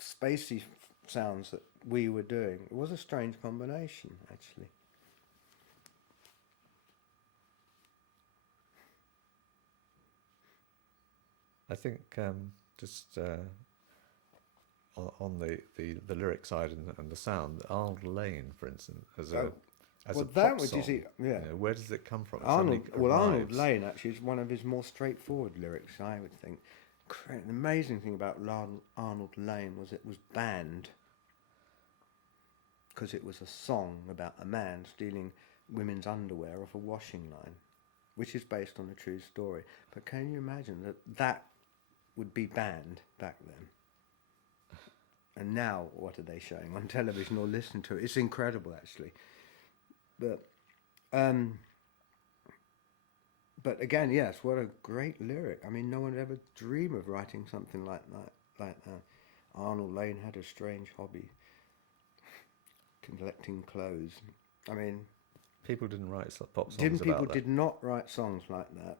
spacey sounds that we were doing, it was a strange combination, actually. I think just on the lyric side and the sound, Arnold Lane, for instance, as a pop song, you see, yeah. You know, where does it come from? Arnold Lane actually is one of his more straightforward lyrics, I would think. The amazing thing about Arnold Lane was it was banned because it was a song about a man stealing women's underwear off a washing line, which is based on a true story. But can you imagine that would be banned back then? And now, what are they showing on television or listening to it? It's incredible, actually. But again, yes, what a great lyric. I mean, no one would ever dream of writing something like that. Arnold Lane had a strange hobby, collecting clothes. I mean, people didn't write pop songs people did not write songs like that,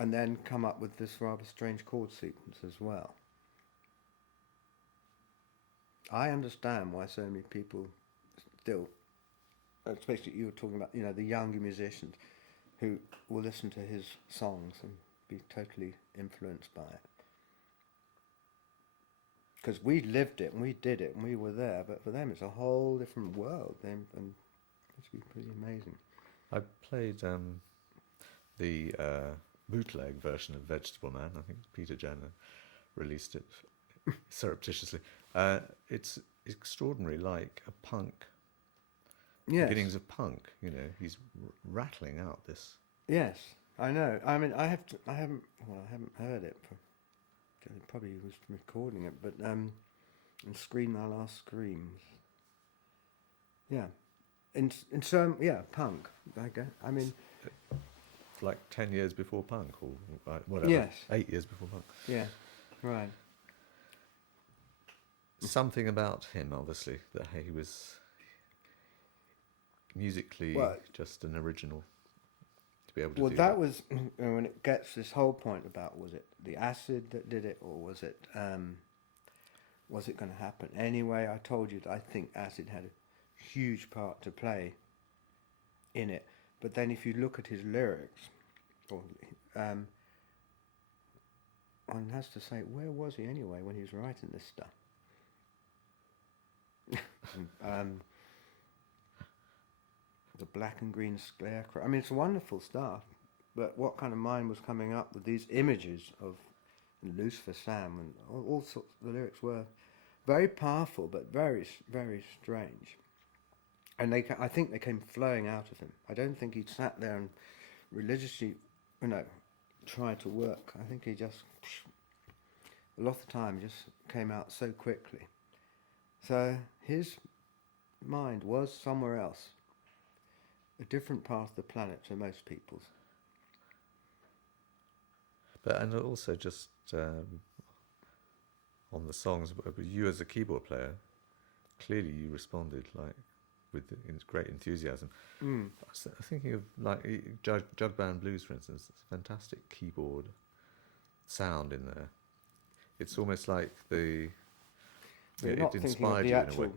and then come up with this rather strange chord sequence as well. I understand why so many people still, especially you were talking about, you know, the younger musicians who will listen to his songs and be totally influenced by it. Because we lived it and we did it and we were there, but for them it's a whole different world. And it's been pretty amazing. I played the bootleg version of Vegetable Man. I think Peter Jenner released it surreptitiously. It's extraordinary, like a punk. Yes. Beginnings of punk. You know, he's rattling out this. Yes, I know. I mean, I haven't heard it. Probably was recording it, but and Scream My Last Screams. Yeah, in some punk. I mean, like 10 years before punk, or whatever. Yes. 8 years before punk. Yeah, right. Something about him, obviously, that he was musically just an original to be able to do that. Well, that was when it gets this whole point about, was it the acid that did it, or was it going to happen anyway? I told you that I think acid had a huge part to play in it. But then if you look at his lyrics, one has to say, where was he anyway when he was writing this stuff? The black and green scarecrow. I mean, it's wonderful stuff, but what kind of mind was coming up with these images of Lucifer Sam and all sorts? The lyrics were very powerful, but very, very strange. And I think they came flowing out of him. I don't think he sat there and religiously, tried to work. I think he just, a lot of the time, just came out so quickly. So his mind was somewhere else, a different part of the planet to most people's. But and also just on the songs, you as a keyboard player, clearly you responded with great enthusiasm. I was thinking of Jug Band Blues, for instance. It's a fantastic keyboard sound in there. It's almost like it inspired you in a way.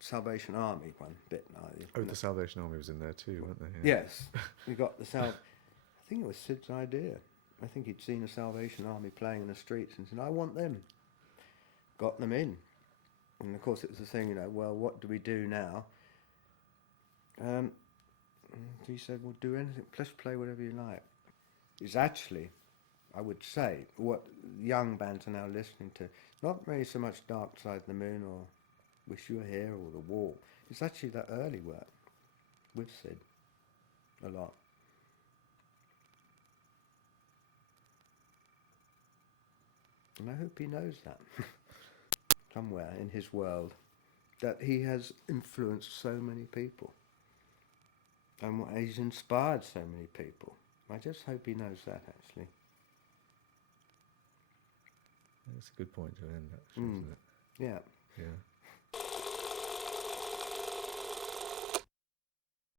Salvation Army one bit, are you? Oh, the Salvation Army was in there too, weren't they? Yeah. Yes, we got the I think it was Syd's idea. I think he'd seen a Salvation Army playing in the streets and said, "I want them." Got them in, And of course, it was the thing, you know, well, what do we do now? He said, well, do anything, just play whatever you like. It's actually, I would say, what young bands are now listening to. Not really so much Dark Side of the Moon or Wish You Were Here or The Wall. It's actually that early work with Syd a lot. And I hope he knows that somewhere in his world, that he has influenced so many people. And he's inspired so many people. I just hope he knows that, actually. That's a good point to end, actually, isn't it? Yeah. Yeah.